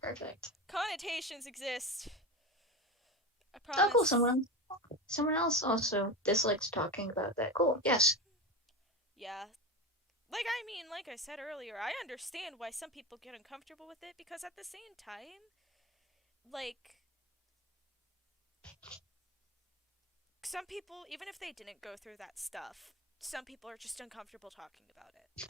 Perfect. Connotations exist. I Oh, cool. promise. Someone else also dislikes talking about that. Cool. Yes. Yeah. Like I said earlier, I understand why some people get uncomfortable with it because at the same time, like, some people, even if they didn't go through that stuff, some people are just uncomfortable talking about it.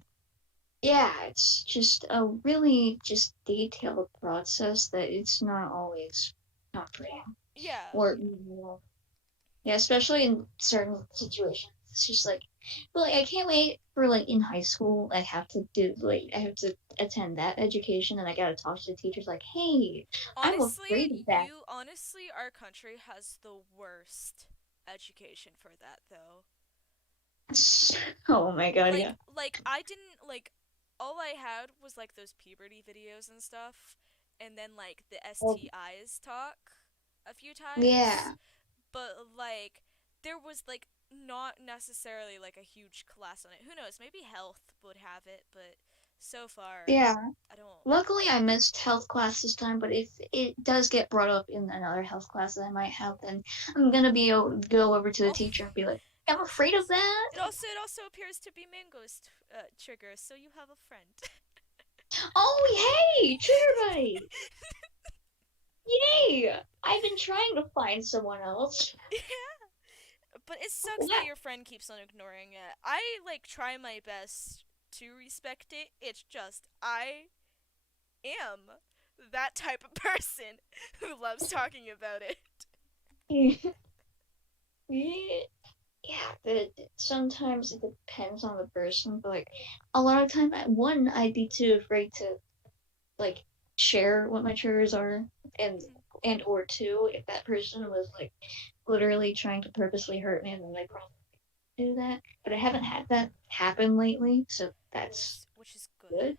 Yeah, it's just a really just detailed process that it's not always comfortable. Yeah, Or yeah. yeah, especially in certain situations. It's just like, well, like, I can't wait for like in high school. I have to attend that education, and I gotta talk to the teachers. Like, hey, I'm afraid of that. Honestly, our country has the worst. education for that though. Oh my god, yeah. Like I didn't like all I had was like those puberty videos and stuff, and then like the Oh, STIs talk a few times, yeah, but like there was like not necessarily like a huge class on it. Who knows? Maybe health would have it, but so far yeah. I don't. Luckily, I missed health class this time, but if it does get brought up in another health class that I might have, then I'm gonna be able to go over to the Oh, teacher and be like, it I'm also afraid of that. it also appears to be Mango's trigger, so you have a friend. Oh, hey, Trigger Buddy! Yay! I've been trying to find someone else. Yeah. But it sucks that What? your friend keeps on ignoring it. I like try my best to respect it. It's just I am that type of person who loves talking about it. Yeah, but sometimes it depends on the person. But like a lot of time, one, I'd be too afraid to like share what my triggers are, and or two, if that person was like literally trying to purposely hurt me, then they probably do that. But I haven't had that happen lately, so that's Which is good. good.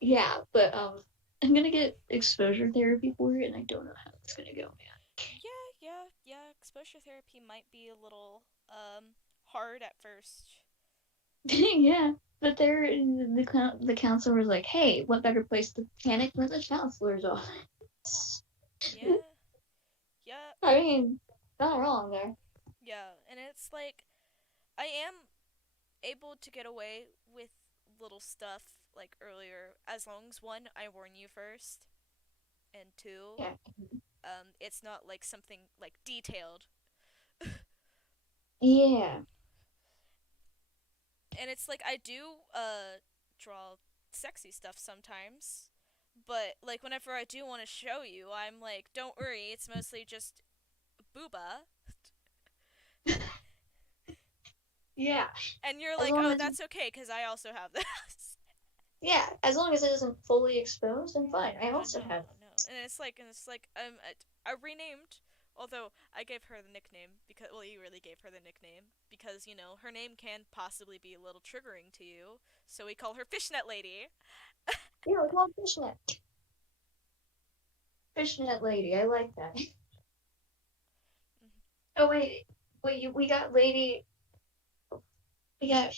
Yeah, but I'm gonna get exposure therapy for it, and I don't know how it's gonna go, man. Yeah. Exposure therapy might be a little hard at first. Yeah, but the counselor was like, "Hey, what better place to panic than the counselor's office?" Yeah. Yeah. I mean, not wrong there. Yeah, and it's like I am able to get away with little stuff like earlier as long as one I warn you first and two Yeah, it's not like something like detailed. yeah, And it's like I do draw sexy stuff sometimes, but like whenever I do want to show you, I'm like, don't worry, it's mostly just booba. yeah. And you're As like, long oh, as that's okay because I also have that. yeah, as long as it isn't fully exposed, I'm fine. I also have. No. And it's like I renamed. Although I gave her the nickname because well, you really gave her the nickname because her name can possibly be a little triggering to you. So we call her Fishnet Lady. Yeah, we call it fishnet. Fishnet lady. I like that. Oh wait. We got lady. We got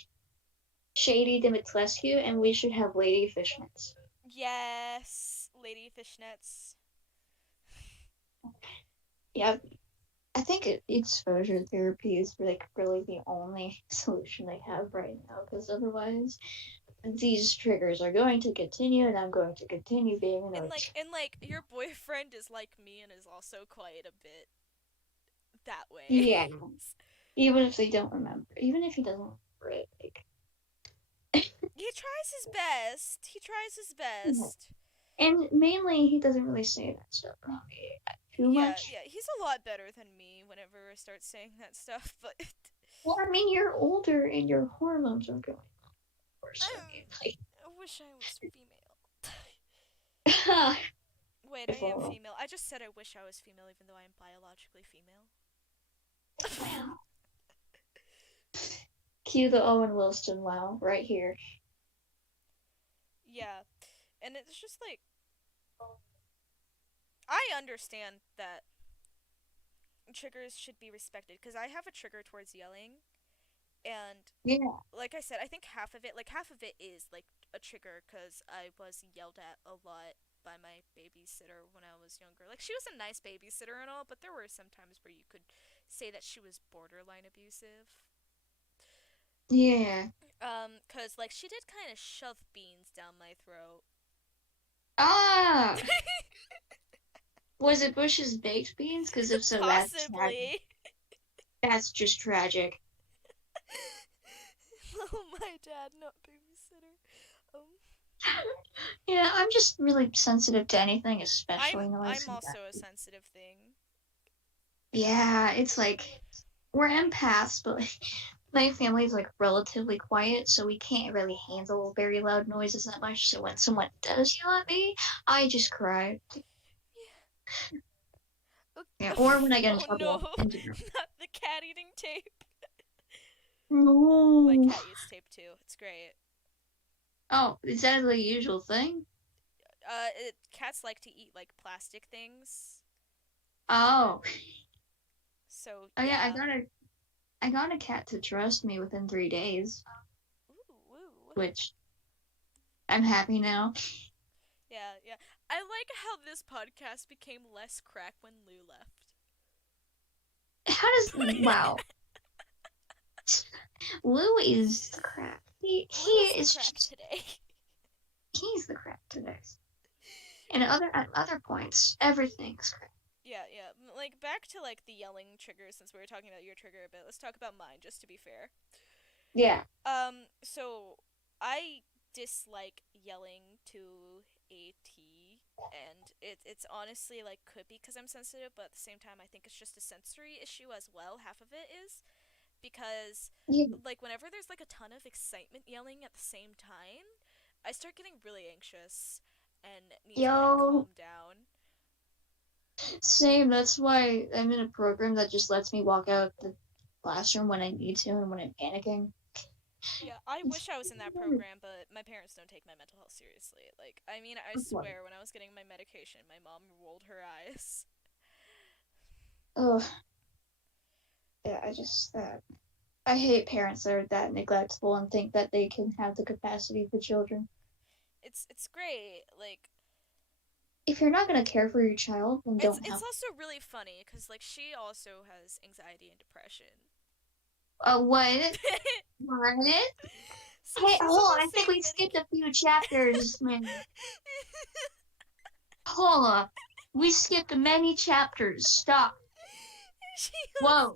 Shady Dimitrescu, and we should have Lady Fishnets. Yes, Lady Fishnets. Yeah, I think exposure therapy is like really the only solution I have right now, because otherwise these triggers are going to continue, and I'm going to continue being And annoyed. like your boyfriend is like me and is also quite a bit that way. Yeah, even if they don't remember, even if he doesn't remember it, like. He tries his best. He tries his best. And mainly, he doesn't really say that stuff probably too much. Yeah, he's a lot better than me whenever I start saying that stuff, but Well, I mean, you're older and your hormones are going on, of course. I mean, I wish I was female. like, Wait, I am female. I just said I wish I was female even though I am biologically female. wow. Cue the Owen Wilson wow right here. Yeah. And it's just like I understand that triggers should be respected because I have a trigger towards yelling and Yeah. like I said, I think half of it is like a trigger because I was yelled at a lot by my babysitter when I was younger. Like she was a nice babysitter and all, but there were some times where you could say that she was borderline abusive. Yeah. Cause like she did kind of shove beans down my throat. Ah! Was it Bush's baked beans? Because if so, Possibly. that's just tragic. Oh, my dad, not babysitter. Yeah, I'm just really sensitive to anything, especially noise. I'm also a sensitive thing. Yeah, it's like we're empaths, but like, my family's like relatively quiet, so we can't really handle very loud noises that much. So when someone does yell at me, I just cry. Yeah. Yeah, or when I get in Oh trouble, no, I'll interview. not the cat eating tape. My No. cat eats tape too. It's great. Oh, is that the usual thing? Cats like to eat like plastic things. Oh. So Oh yeah, yeah. I got a cat to trust me within 3 days, Ooh, woo. which I'm happy now. Yeah, yeah. I like how this podcast became less crack when Lou left. How does wow? Lou is the crap. He Lou's the is crack just today. he's the crap today. And at other points, everything's crap. Yeah, yeah. Like back to like the yelling triggers since we were talking about your trigger a bit. Let's talk about mine just to be fair. Yeah. So I dislike yelling to a T, and it's honestly like could be because I'm sensitive, but at the same time I think it's just a sensory issue as well. Half of it is because Yeah. like whenever there's like a ton of excitement yelling at the same time, I start getting really anxious and need to like Yo, calm down. same. That's why I'm in a program that just lets me walk out the classroom when I need to and when I'm panicking. Yeah, I It's wish I was in that program, but my parents don't take my mental health seriously. Like, I mean, I swear, when I was getting my medication, my mom rolled her eyes. ugh. Yeah, I hate parents that are that neglectful and think that they can have the capacity for children. It's great. Like, If you're not gonna care for your child, then it's don't it's have. also really funny because like she also has anxiety and depression. What? What? So Hey, she's hold on on. the I think same we skipped medic. a few chapters, man. Hold on. We skipped many chapters. Stop. She Whoa.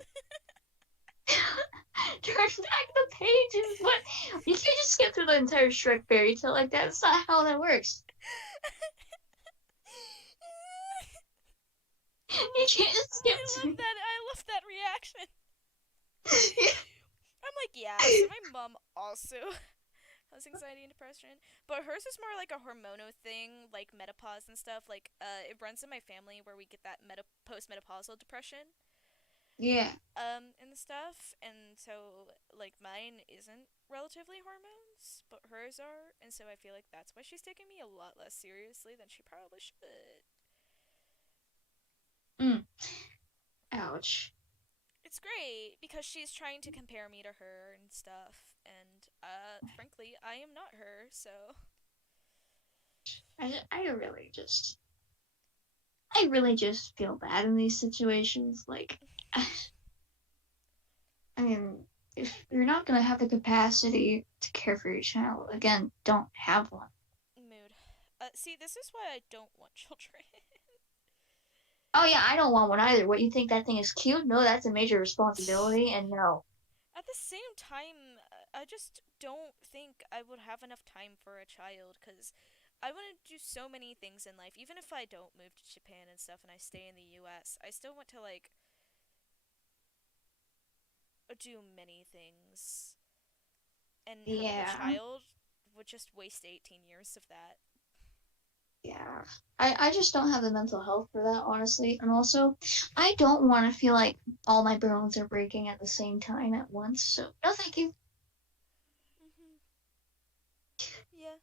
Turn back the pages. What? You can't just skip through the entire Shrek fairy tale like that. That's not how that works. You can't just skip through. I love that reaction. I'm like, yeah, so my mom also has anxiety and depression, but hers is more like a hormonal thing, like menopause and stuff. Like, it runs in my family where we get that post-menopausal depression, Yeah. and stuff. And so, like, mine isn't relatively hormones, but hers are, and so I feel like that's why she's taking me a lot less seriously than she probably should. Mm. Ouch. It's great because she's trying to compare me to her and stuff, and frankly, I am not her, so. I really just feel bad in these situations. Like, I mean, if you're not gonna have the capacity to care for your child, again, don't have one. Mood. See, this is why I don't want children. Oh yeah, I don't want one either. What, you think that thing is cute? No, that's a major responsibility, and no. At the same time, I just don't think I would have enough time for a child because I want to do so many things in life. Even if I don't move to Japan and stuff and I stay in the US, I still want to, like, do many things. And having a Yeah, child would just waste 18 years of that. yeah. I just don't have the mental health for that, honestly. And also, I don't want to feel like all my bones are breaking at the same time at once. So, no, thank you. Hmm. Yeah.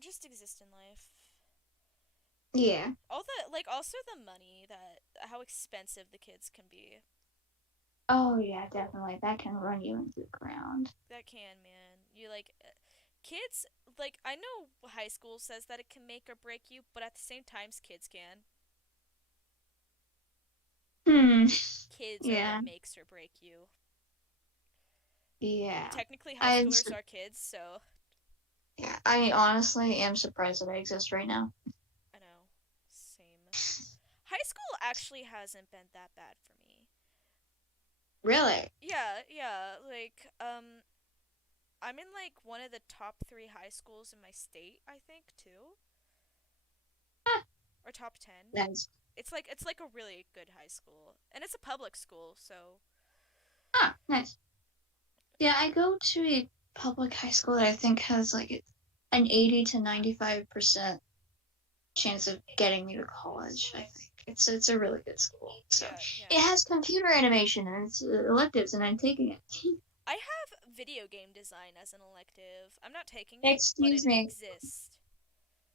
Just exist in life. Yeah. All the, like, also the money that, how expensive the kids can be. Oh yeah, definitely. That can run you into the ground. That can, man. You, like, kids, like, I know high school says that it can make or break you, but at the same time, kids can. Hmm. Kids are Yeah. what makes or break you. Yeah. Technically, high I schoolers are kids, so yeah. I honestly am surprised that I exist right now. I know. Same. High school actually hasn't been that bad for me. Really? Yeah, yeah. Like, I'm in like one of the top 3 high schools in my state, I think, too, Ah, or top 10. nice. It's like a really good high school, and it's a public school, so Ah, nice. Yeah, I go to a public high school that I think has like an 80 to 95% chance of getting me to college. I think it's a really good school. So Yeah, it yeah. has computer animation and it's electives, and I'm taking it. I have video game design as an elective. I'm not taking it, but Excuse it me, exists.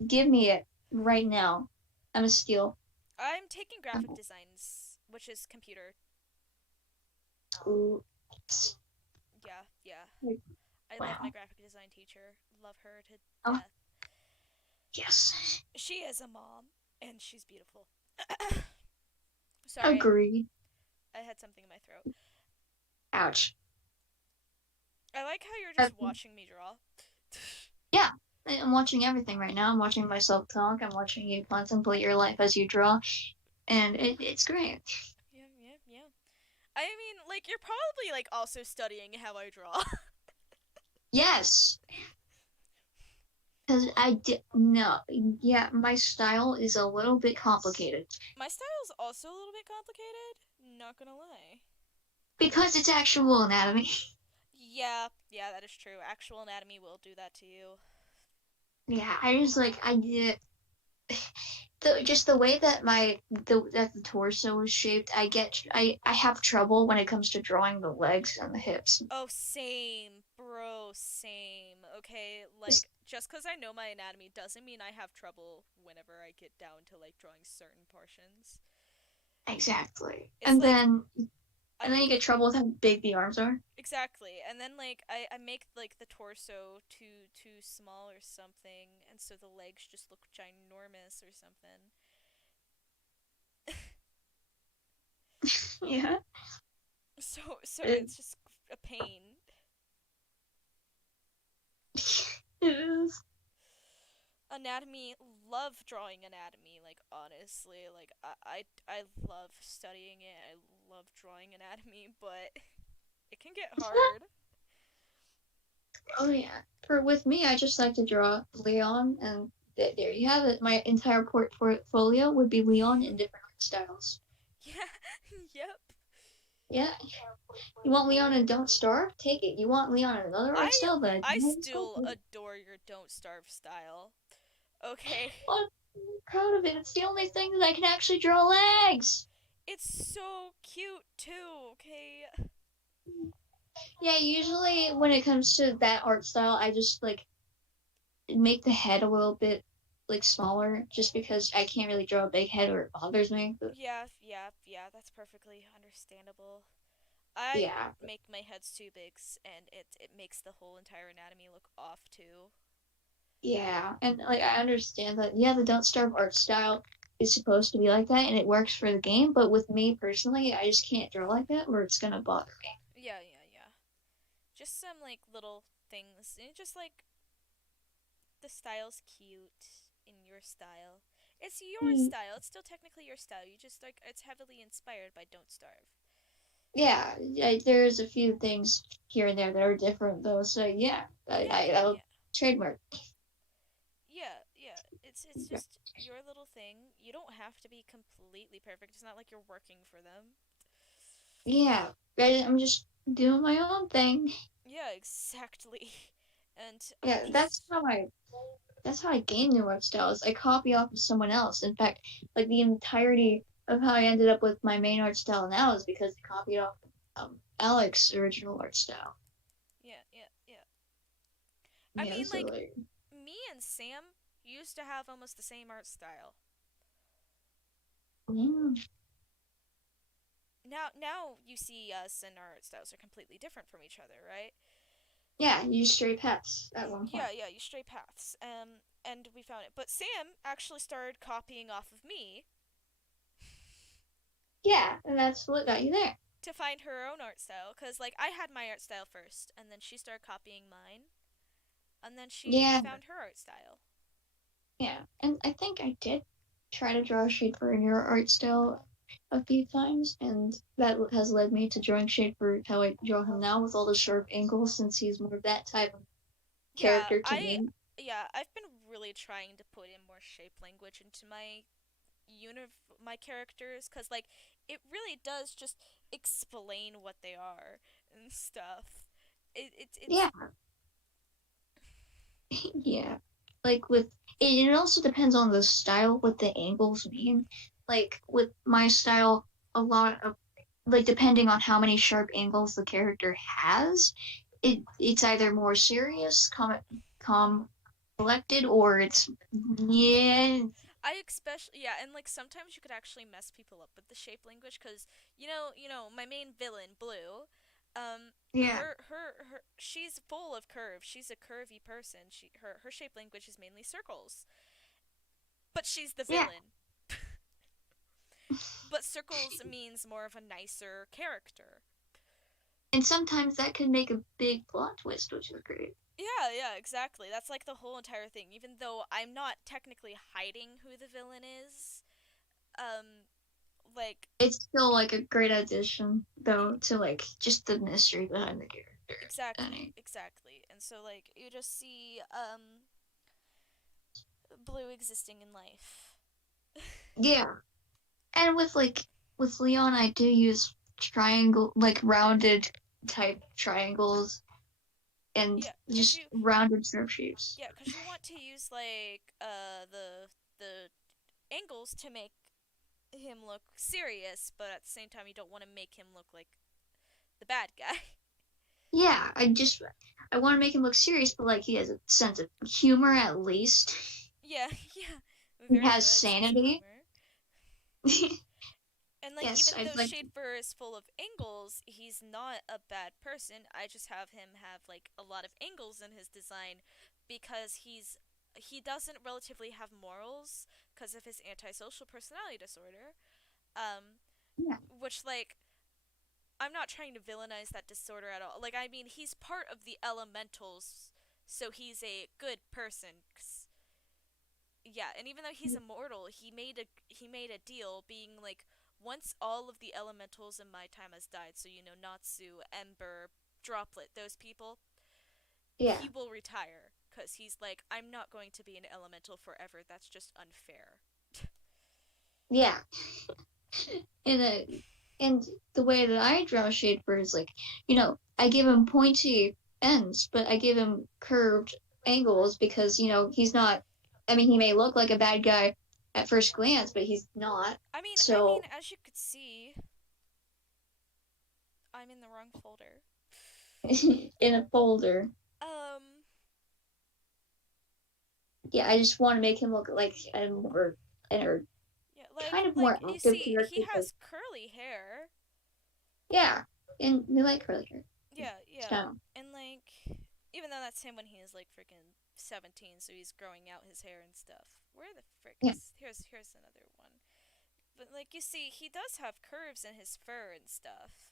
give me it right now. I'm a steal. I'm taking graphic designs, which is computer. Ooh. Yeah, yeah. Like, I love my wow. graphic design teacher. Love her to Oh death. yes. She is a mom, and she's beautiful. Sorry, Agreed. I had something in my throat. Ouch. I like how you're Uh, just watching me draw. yeah. I'm watching everything right now. I'm watching myself talk. I'm watching you contemplate your life as you draw, and it's great. Yeah, yeah, yeah. I mean, like, you're probably, like, also studying how I draw. Yes, because I did no. Yeah, my style is a little bit complicated My style's also a little bit complicated, not gonna lie. because it's actual anatomy. Yeah, yeah, that is true. Actual anatomy will do that to you. Yeah, I just like I did just the way that the torso is shaped. I have trouble when it comes to drawing the legs and the hips. Oh, same, bro, same. Okay, like, just because I know my anatomy doesn't mean I have trouble whenever I get down to, like, drawing certain portions. Exactly. It's like, And I'm then you get trouble with how big the arms are. exactly, and then, like, I make, like, the torso too small or something, and so the legs just look ginormous or something. Yeah. So It, it's just a pain. it is. Anatomy, love drawing anatomy, like, honestly, like, I love studying it, I love drawing anatomy, but it can get hard. Oh yeah. For with me, I just like to draw Leon, and there you have it. My entire portfolio would be Leon in different art styles. Yeah, yep. Yeah. You want Leon and Don't Starve? Take it. You want Leon in another art I style? Then I still adore your Don't Starve style. Okay. well, I'm proud of it. It's the only thing that I can actually draw legs. It's so cute too, okay? Yeah, usually when it comes to that art style, I just like make the head a little bit like smaller, just because I can't really draw a big head or it bothers me. But Yeah, yeah, yeah, that's perfectly understandable. I yeah, make my heads too big, and it makes the whole entire anatomy look off too. yeah, and like I understand that. Yeah, the Don't Starve art style is supposed to be like that, and it works for the game. But with me personally, I just can't draw like that, or it's gonna bother me. Yeah, yeah, yeah. Just some, like, little things. And just, like, the style's cute in your style. It's your Mm, style. It's still technically your style. You just, like, it's heavily inspired by Don't Starve. yeah, there's a few things here and there that are different though. So yeah, Yeah, yeah, I'll yeah. trademark. Yeah, yeah. It's just your little thing. You don't have to be completely perfect. It's not like you're working for them. Yeah, I'm just doing my own thing. Yeah, exactly. And I'm Yeah, just that's how I gain new art styles. I copy off of someone else. In fact, like the entirety of how I ended up with my main art style now is because I copied off Alex's original art style. yeah, yeah, yeah. I Yeah, mean, so like, like, me and Sam used to have almost the same art style. yeah, Now you see us and our art styles are completely different from each other, right? yeah, you use straight paths at one point. Yeah, yeah, you stray paths. And we found it. But Sam actually started copying off of me Yeah, and that's what got you there. to find her own art style. Cause, like, I had my art style first, and then she started copying mine, and then she Yeah, found her art style. yeah, and I think I did try to draw Shaper in your art style a few times, and that has led me to drawing Shaper how I draw him now with all the sharp angles, since he's more of that type of Yeah, character to me. I've been really trying to put in more shape language into my characters, cause, like, it really does just explain what they are and stuff. It's Yeah, yeah. like with it also depends on the style, what the angles mean. Like with my style, a lot of like depending on how many sharp angles the character has, it's either more serious, calm, collected, or it's yeah, I especially yeah, and like sometimes you could actually mess people up with the shape language because my main villain Blue, yeah, she's full of curves. She's a curvy person. Her shape language is mainly circles, but she's the yeah. villain. But circles means more of a nicer character. And sometimes that can make a big plot twist, which is great. Yeah, yeah, exactly. That's like the whole entire thing. Even though I'm not technically hiding who the villain is, um, like It's still like a great addition, though, to like just the mystery behind the character. exactly, exactly. And so like you just see Blue existing in life. Yeah, and with Leon, I do use triangle, like rounded type triangles and Yeah, cuz just rounded curve shapes. cuz you want to use like the angles to make him look serious, but at the same time you don't want to make him look like the bad guy. Yeah, I want to make him look serious, but like he has a sense of humor at least. Yeah, yeah. He Very has good sense of sanity. humor. And like Yes, even I'd though like. Shadefur is full of angles, he's not a bad person. I just have him have like a lot of angles in his design because he doesn't relatively have morals because of his antisocial personality disorder. Um Yeah, which like I'm not trying to villainize that disorder at all. Like I mean he's part of the elementals, so he's a good person. Yeah, and even though he's immortal, he made a deal being like once all of the elementals in my time has died, so Natsu, Ember, Droplet, those people, yeah, he will retire cuz he's like I'm not going to be an elemental forever. That's just unfair. yeah. And and the way that I draw Shadeford is like, I give him pointy ends, but I give him curved angles because he's not. I mean, he may look like a bad guy at first glance, but he's not. I mean So as you could see, I'm in the wrong folder. in a folder, Um yeah, I just want to make him look like a more or yeah, kind of like more you active see he character. has curly hair. Yeah, and we like curly hair. Yeah, yeah. So And like even though that's him when he is like freaking 17, so he's growing out his hair and stuff. Where the frick yeah, is here's another one. But like you see, he does have curves in his fur and stuff.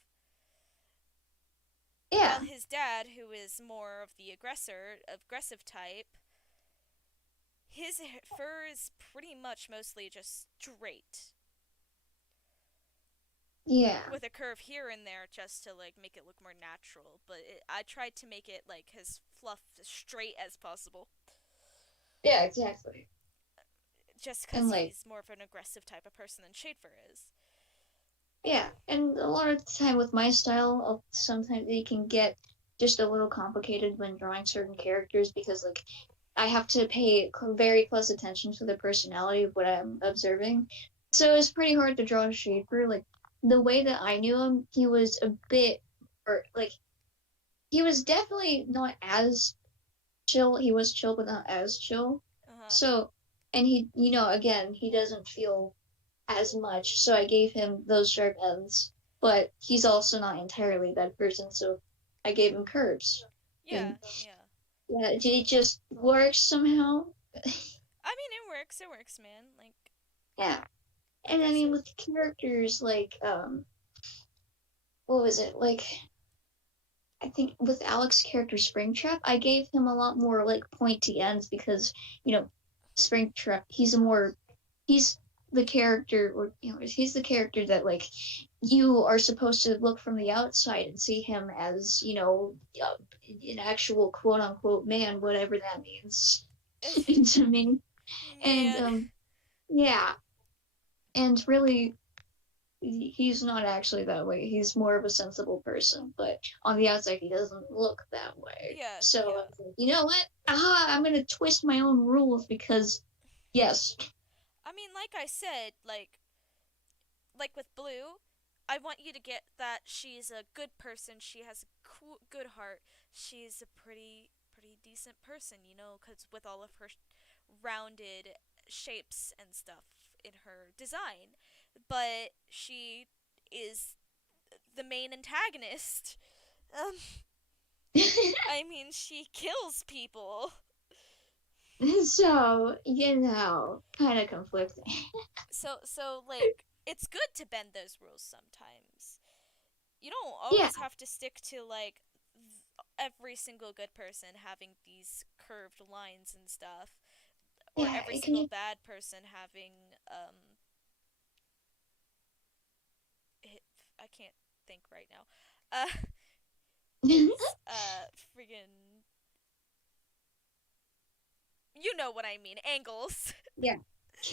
yeah, While his dad, who is more of the aggressive type, his fur is pretty much mostly just straight. yeah, With a curve here and there just to like make it look more natural, but I tried to make it like as fluff as straight as possible. yeah, exactly. Just And because like. he's more of an aggressive type of person than Shadefur is. Yeah, and a lot of the time with my style, sometimes it can get just a little complicated when drawing certain characters because, like, I have to pay very close attention to the personality of what I'm observing. So it's pretty hard to draw a Shaper. Like, the way that I knew him, he was a bit, or, like, he was definitely not as chill. He was chill, but not as chill. Uh huh. So, and again, he doesn't feel as much, so I gave him those sharp ends. But he's also not entirely that person, so I gave him curves. Yeah, And yeah. yeah, it just works somehow. I mean, it works. It works, man. Yeah. Like And I I mean said. with characters like what was it? Like I think with Alex's character Springtrap, I gave him a lot more like pointy ends because, you know, Springtrap he's the character or he's the character that like you are supposed to look from the outside and see him as, an actual quote unquote man, whatever that means to me. And Man. yeah. And really he's not actually that way. He's more of a sensible person, but on the outside, he doesn't look that way. Yeah, So, yeah. I was like, you know what? Aha! I'm gonna twist my own rules because, yes, I mean, like I said, like with Blue, I want you to get that she's a good person. She has a good heart. She's a pretty decent person, you know, cuz with all of her rounded shapes and stuff in her design. But she is the main antagonist. Um, I mean, she kills people. so kind of conflicting. So like it's good to bend those rules sometimes. You don't Yeah, always have to stick to like every single good person having these curved lines and stuff, or yeah. every Can single bad person having hit, I can't think right now. Uh you? it's friggin' you know what I mean, angles. Yeah.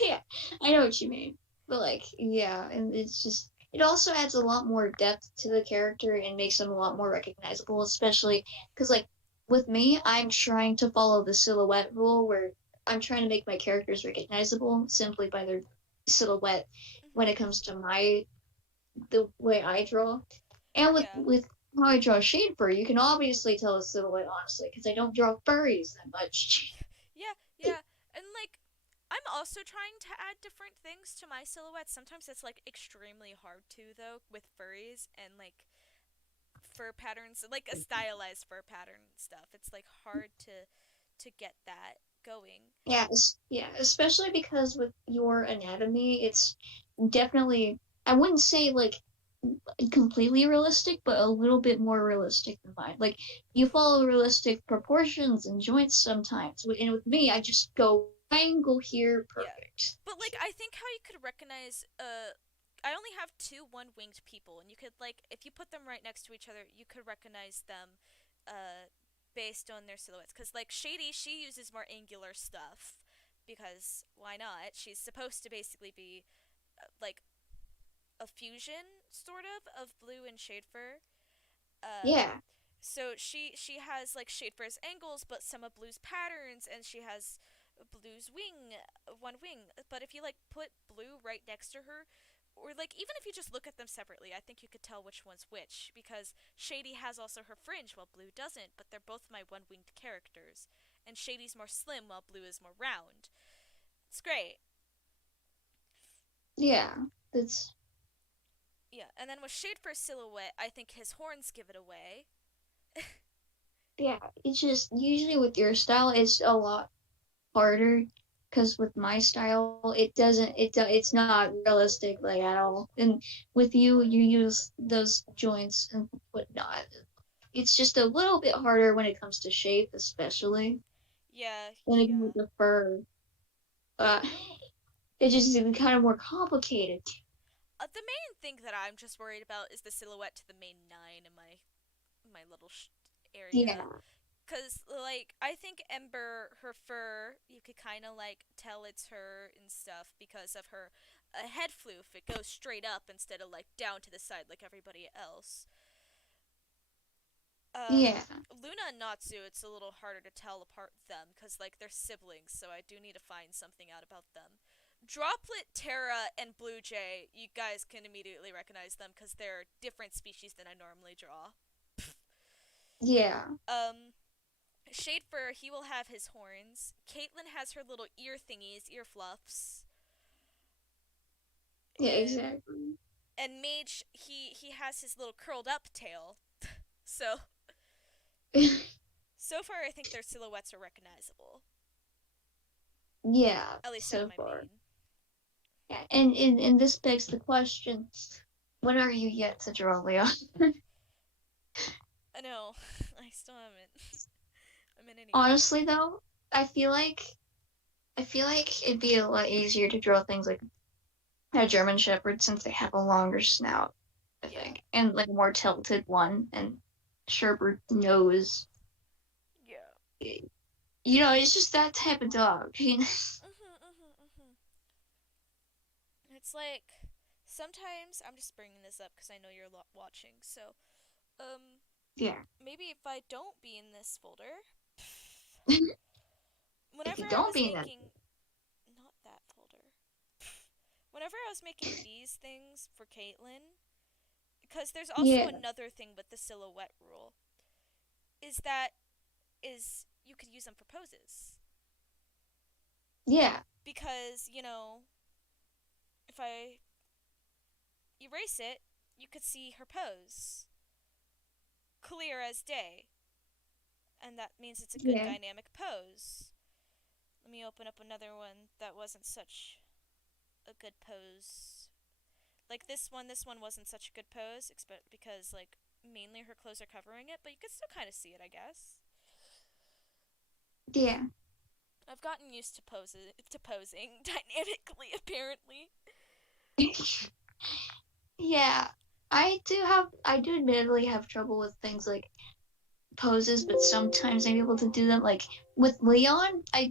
Yeah, I know what you mean. But like, yeah, and it's just it also adds a lot more depth to the character and makes him a lot more recognizable, especially because like with me, I'm trying to follow the silhouette rule where I'm trying to make my characters recognizable simply by their silhouette when it Mhm. comes to my the way I draw. And with Yeah. with how I draw shade fur, you can obviously tell a silhouette honestly because I don't draw furries that much. Yeah, yeah. And like I'm also trying to add different things to my silhouette. Sometimes it's like extremely hard to though with furries and like fur patterns, like a stylized fur pattern and stuff. It's like hard to get that going. Yeah, yeah, especially because with your anatomy, it's definitely, I wouldn't say like completely realistic, but a little bit more realistic than mine. Like you follow realistic proportions and joints sometimes, and with me, I just go triangle here, Yeah. perfect. But like I think how you could recognize I only have two one-winged people and you could like if you put them right next to each other, you could recognize them uh based on their silhouettes cuz like Shady, she uses more angular stuff because why not? She's supposed to basically be like a fusion sort of blue and shade fur. Yeah, So she has like shade fur's angles, but some of Blue's patterns, and she has Blue's one wing. But if you like put Blue right next to her, or like even if you just look at them separately, I think you could tell which one's which because Shady has also her fringe while Blue doesn't. But they're both my one winged characters, and Shady's more slim while Blue is more round. It's great. yeah, that's Yeah, and then with Shade for silhouette, I think his horns give it away. yeah. It's just usually with your style, it's a lot harder because with my style it doesn't it's not realistic like at all, and with you use those joints and whatnot. It's just a little bit harder when it comes to shape, especially Yeah, when it comes yeah. with the fur. uh it's just kind of more complicated. The main thing that I'm just worried about is the silhouette to the main nine in my little area. Yeah, Cause like I think Ember, her fur, you could kind of like tell it's her and stuff because of her head floof. It goes straight up instead of like down to the side like everybody else. yeah, Luna and Natsu, it's a little harder to tell apart them because like they're siblings, so I do need to find something out about them. Droplet, Terra, and Blue Jay, you guys can immediately recognize them because they're different species than I normally draw. yeah, Um, Shadefur, he will have his horns. Caitlyn has her little ear thingies, ear fluffs. yeah, And exactly. Mage, he has his little curled up tail. So so far I think their silhouettes are recognizable. Yeah, At least out of so my far. main. Yeah, and this begs the question, when are you yet to draw Leon? I know. I still haven't. I'm in any. Honestly though, I feel like I feel like it'd be a lot easier to draw things like a German Shepherd since they have a longer snout, I Yeah. think, and like a more tilted one, and Shepherd nose. Yeah. It's just that type of dog. It's like sometimes I'm just bringing this up because I know you're watching. So, Yeah. maybe if I don't be in this folder, If whenever you I don't was be in that, making, not that folder. Whenever I was making these things for Caitlin, because there's also yeah, another thing with the silhouette rule, is that is you could use them for poses. yeah, Because, if I erase it, you could see her pose. Clear as day. And that means it's a good yeah, dynamic pose. Let me open up another one that wasn't such a good pose. Like this one wasn't such a good pose, because, like, mainly her clothes are covering it, but you can still kind of see it, I guess. yeah. I've gotten used to posing dynamically, apparently. Yeah. I do admittedly have trouble with things like poses, but sometimes I'm able to do them. Like with Leon, I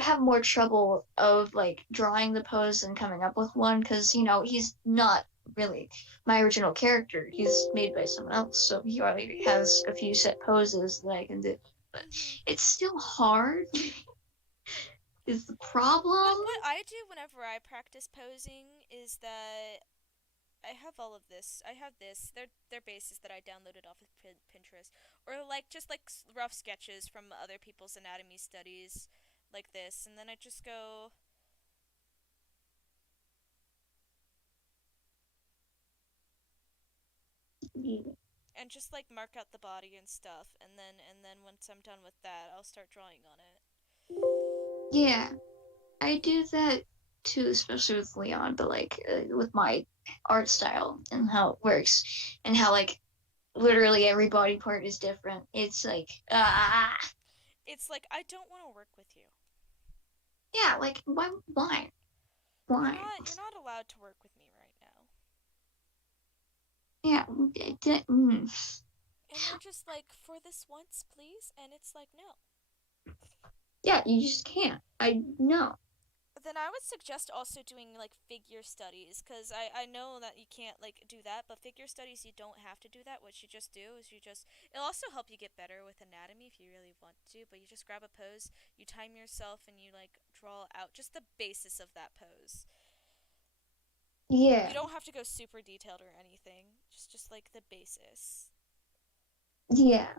have more trouble of like drawing the pose and coming up with one because he's not really my original character. He's made by someone else, so he already has a few set poses that I can do. But Mm-hmm. it's still hard. Is the problem? What I do whenever I practice posing is that I have all of this. I have this. They're bases that I downloaded off of Pinterest, or like just like rough sketches from other people's anatomy studies, like this, and then I just go. And just like mark out the body and stuff, and then once I'm done with that, I'll start drawing on it. Yeah, I do that too, especially with Leon, but like with my art style and how it works, and how like literally every body part is different. It's like It's like I don't want to work with you. yeah, like why? You're Why? not you're not allowed to work with me right now. Yeah, And you're just like, for this once, please, and it's like, no. yeah, you just can't. I know. Then I would suggest also doing like figure studies, because I know that you can't like do that, but figure studies you don't have to do that. What you just do is it'll also help you get better with anatomy if you really want to, but you just grab a pose, you time yourself, and you like draw out just the basis of that pose. Yeah, You don't have to go super detailed or anything, just like the basis. yeah,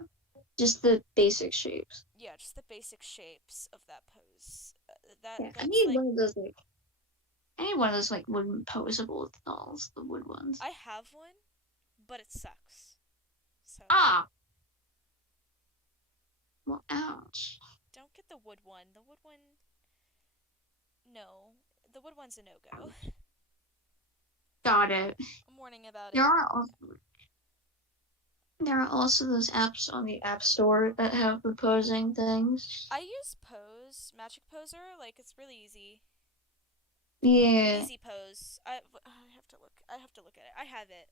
just the basic shapes. Yeah, just the basic shapes of that pose. Yeah, That's like I need one of those like wooden posable dolls, the wood ones. I have one, but it sucks. So Ah, well, ouch. don't get the wood one. The wood one, no, the wood one's a no go. Got it. I'm warning about it. There are also those apps on the App Store that have the posing things. I use Magic Poser. Like, it's really easy. Yeah, Easy pose. I have to look. I have to look at it. I have it.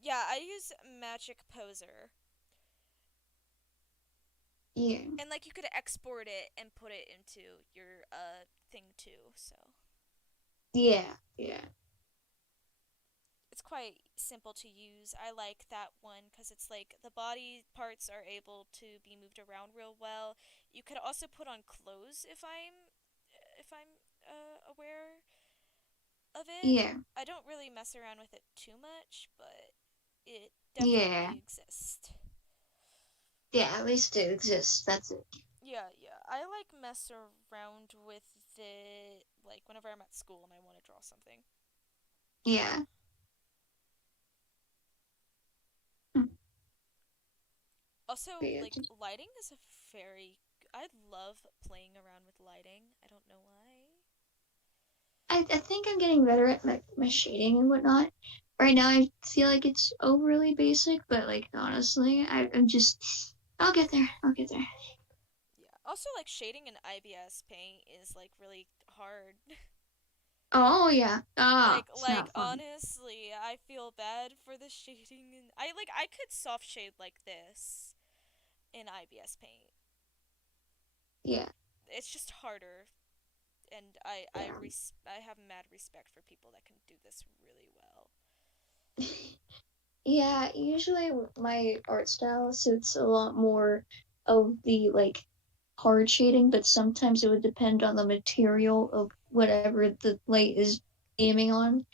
Yeah, I use Magic Poser. yeah, And like you could export it and put it into your thing too. So yeah. it's quite simple to use. I like that one because it's like the body parts are able to be moved around real well. You could also put on clothes if I'm aware of it. Yeah, I don't really mess around with it too much, but it yeah, definitely exists. yeah. At least it exists. That's it. Yeah, yeah. I like mess around with it like whenever I'm at school and I want to draw something. Yeah. Hmm. Also, Yeah. like lighting is a very I love playing around with lighting. I don't know why. I think I'm getting better at my shading and whatnot. Right now, I feel like it's overly basic, but like honestly, I'm just. I'll get there. I'll get there. Yeah. Also, like shading in IBS paint is like really hard. Oh yeah. Ah, it's like not fun. honestly, I feel bad for the shading and I could soft shade like this in IBS paint. Yeah. It's just harder and and I have mad respect for people that can do this really well. Yeah, usually my art style suits a lot more of the like hard shading, but sometimes it would depend on the material of whatever the light is aiming on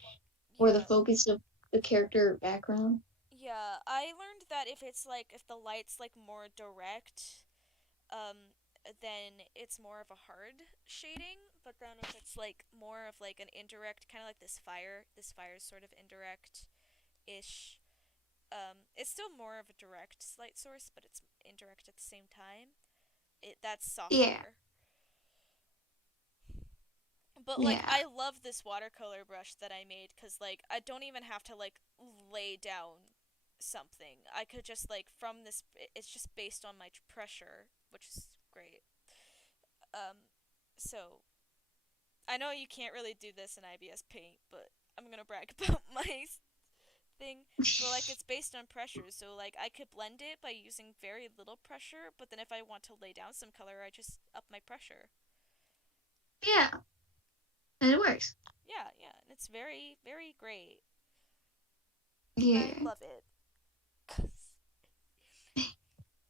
or the Yeah. focus of the character background. Yeah, I learned that if the light's like more direct, um then it's more of a hard shading, but then if it's like more of like an indirect, kind of like this fire's sort of indirect ish. It's still more of a direct light source, but it's indirect at the same time. That's Yeah, softer. But like yeah, I love this watercolor brush that I made cuz like I don't even have to like lay down something. I could just like from this it's just based on my pressure, which is great. Um so I know you can't really do this in IBS Paint, but I'm going to brag about my thing. But like it's based on pressure, so like I could blend it by using very little pressure, but then if I want to lay down some color, I just up my pressure. yeah, and it works. Yeah, yeah, and it's very very great. I Yeah, love it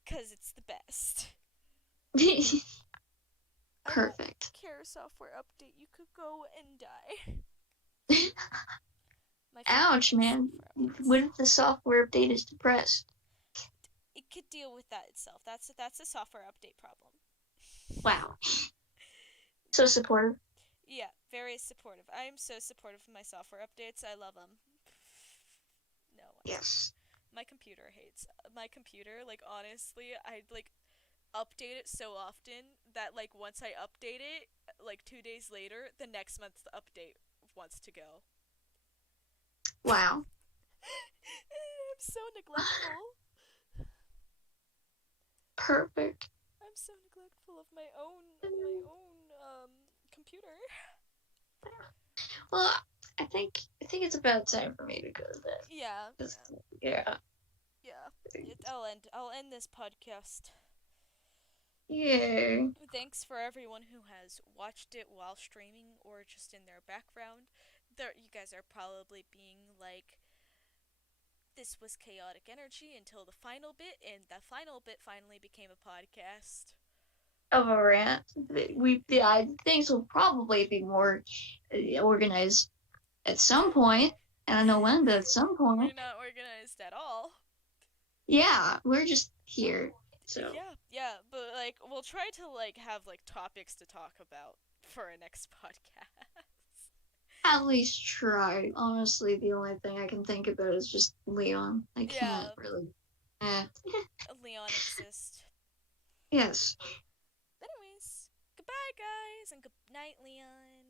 cuz it's the best. I don't perfect. care software update. You could go and die. My favorite Ouch, man. software What updates. if the software update is depressed? It could deal with that itself. That's a software update problem. Wow, so Yeah. supportive. Yeah, very supportive. I am so supportive of my software updates. I love them. No, Yes. my computer hates my computer. Like honestly, I like update it so often that like once I update it, like 2 days later, the next month's update wants to go. Wow. I'm so neglectful. Perfect. I'm so neglectful of my own computer. Well, I think it's about time for me to go to bed. Yeah, 'Cause, yeah, yeah. yeah. I'll end this podcast. Yay. Thanks for everyone who has watched it while streaming or just in their background. You guys are probably being like, this was chaotic energy until the final bit, and the final bit finally became a podcast. Of a rant. Things will probably be more organized at some point. I don't know when, but at some We're point. not organized at all. Yeah, we're just here. So Yeah, yeah, but like we'll try to like have like topics to talk about for our next podcast. at least try. Honestly, the only thing I can think about is just Leon. I can't Yeah, really. Eh. Leon exists. Yes. Anyways, goodbye guys and good night, Leon.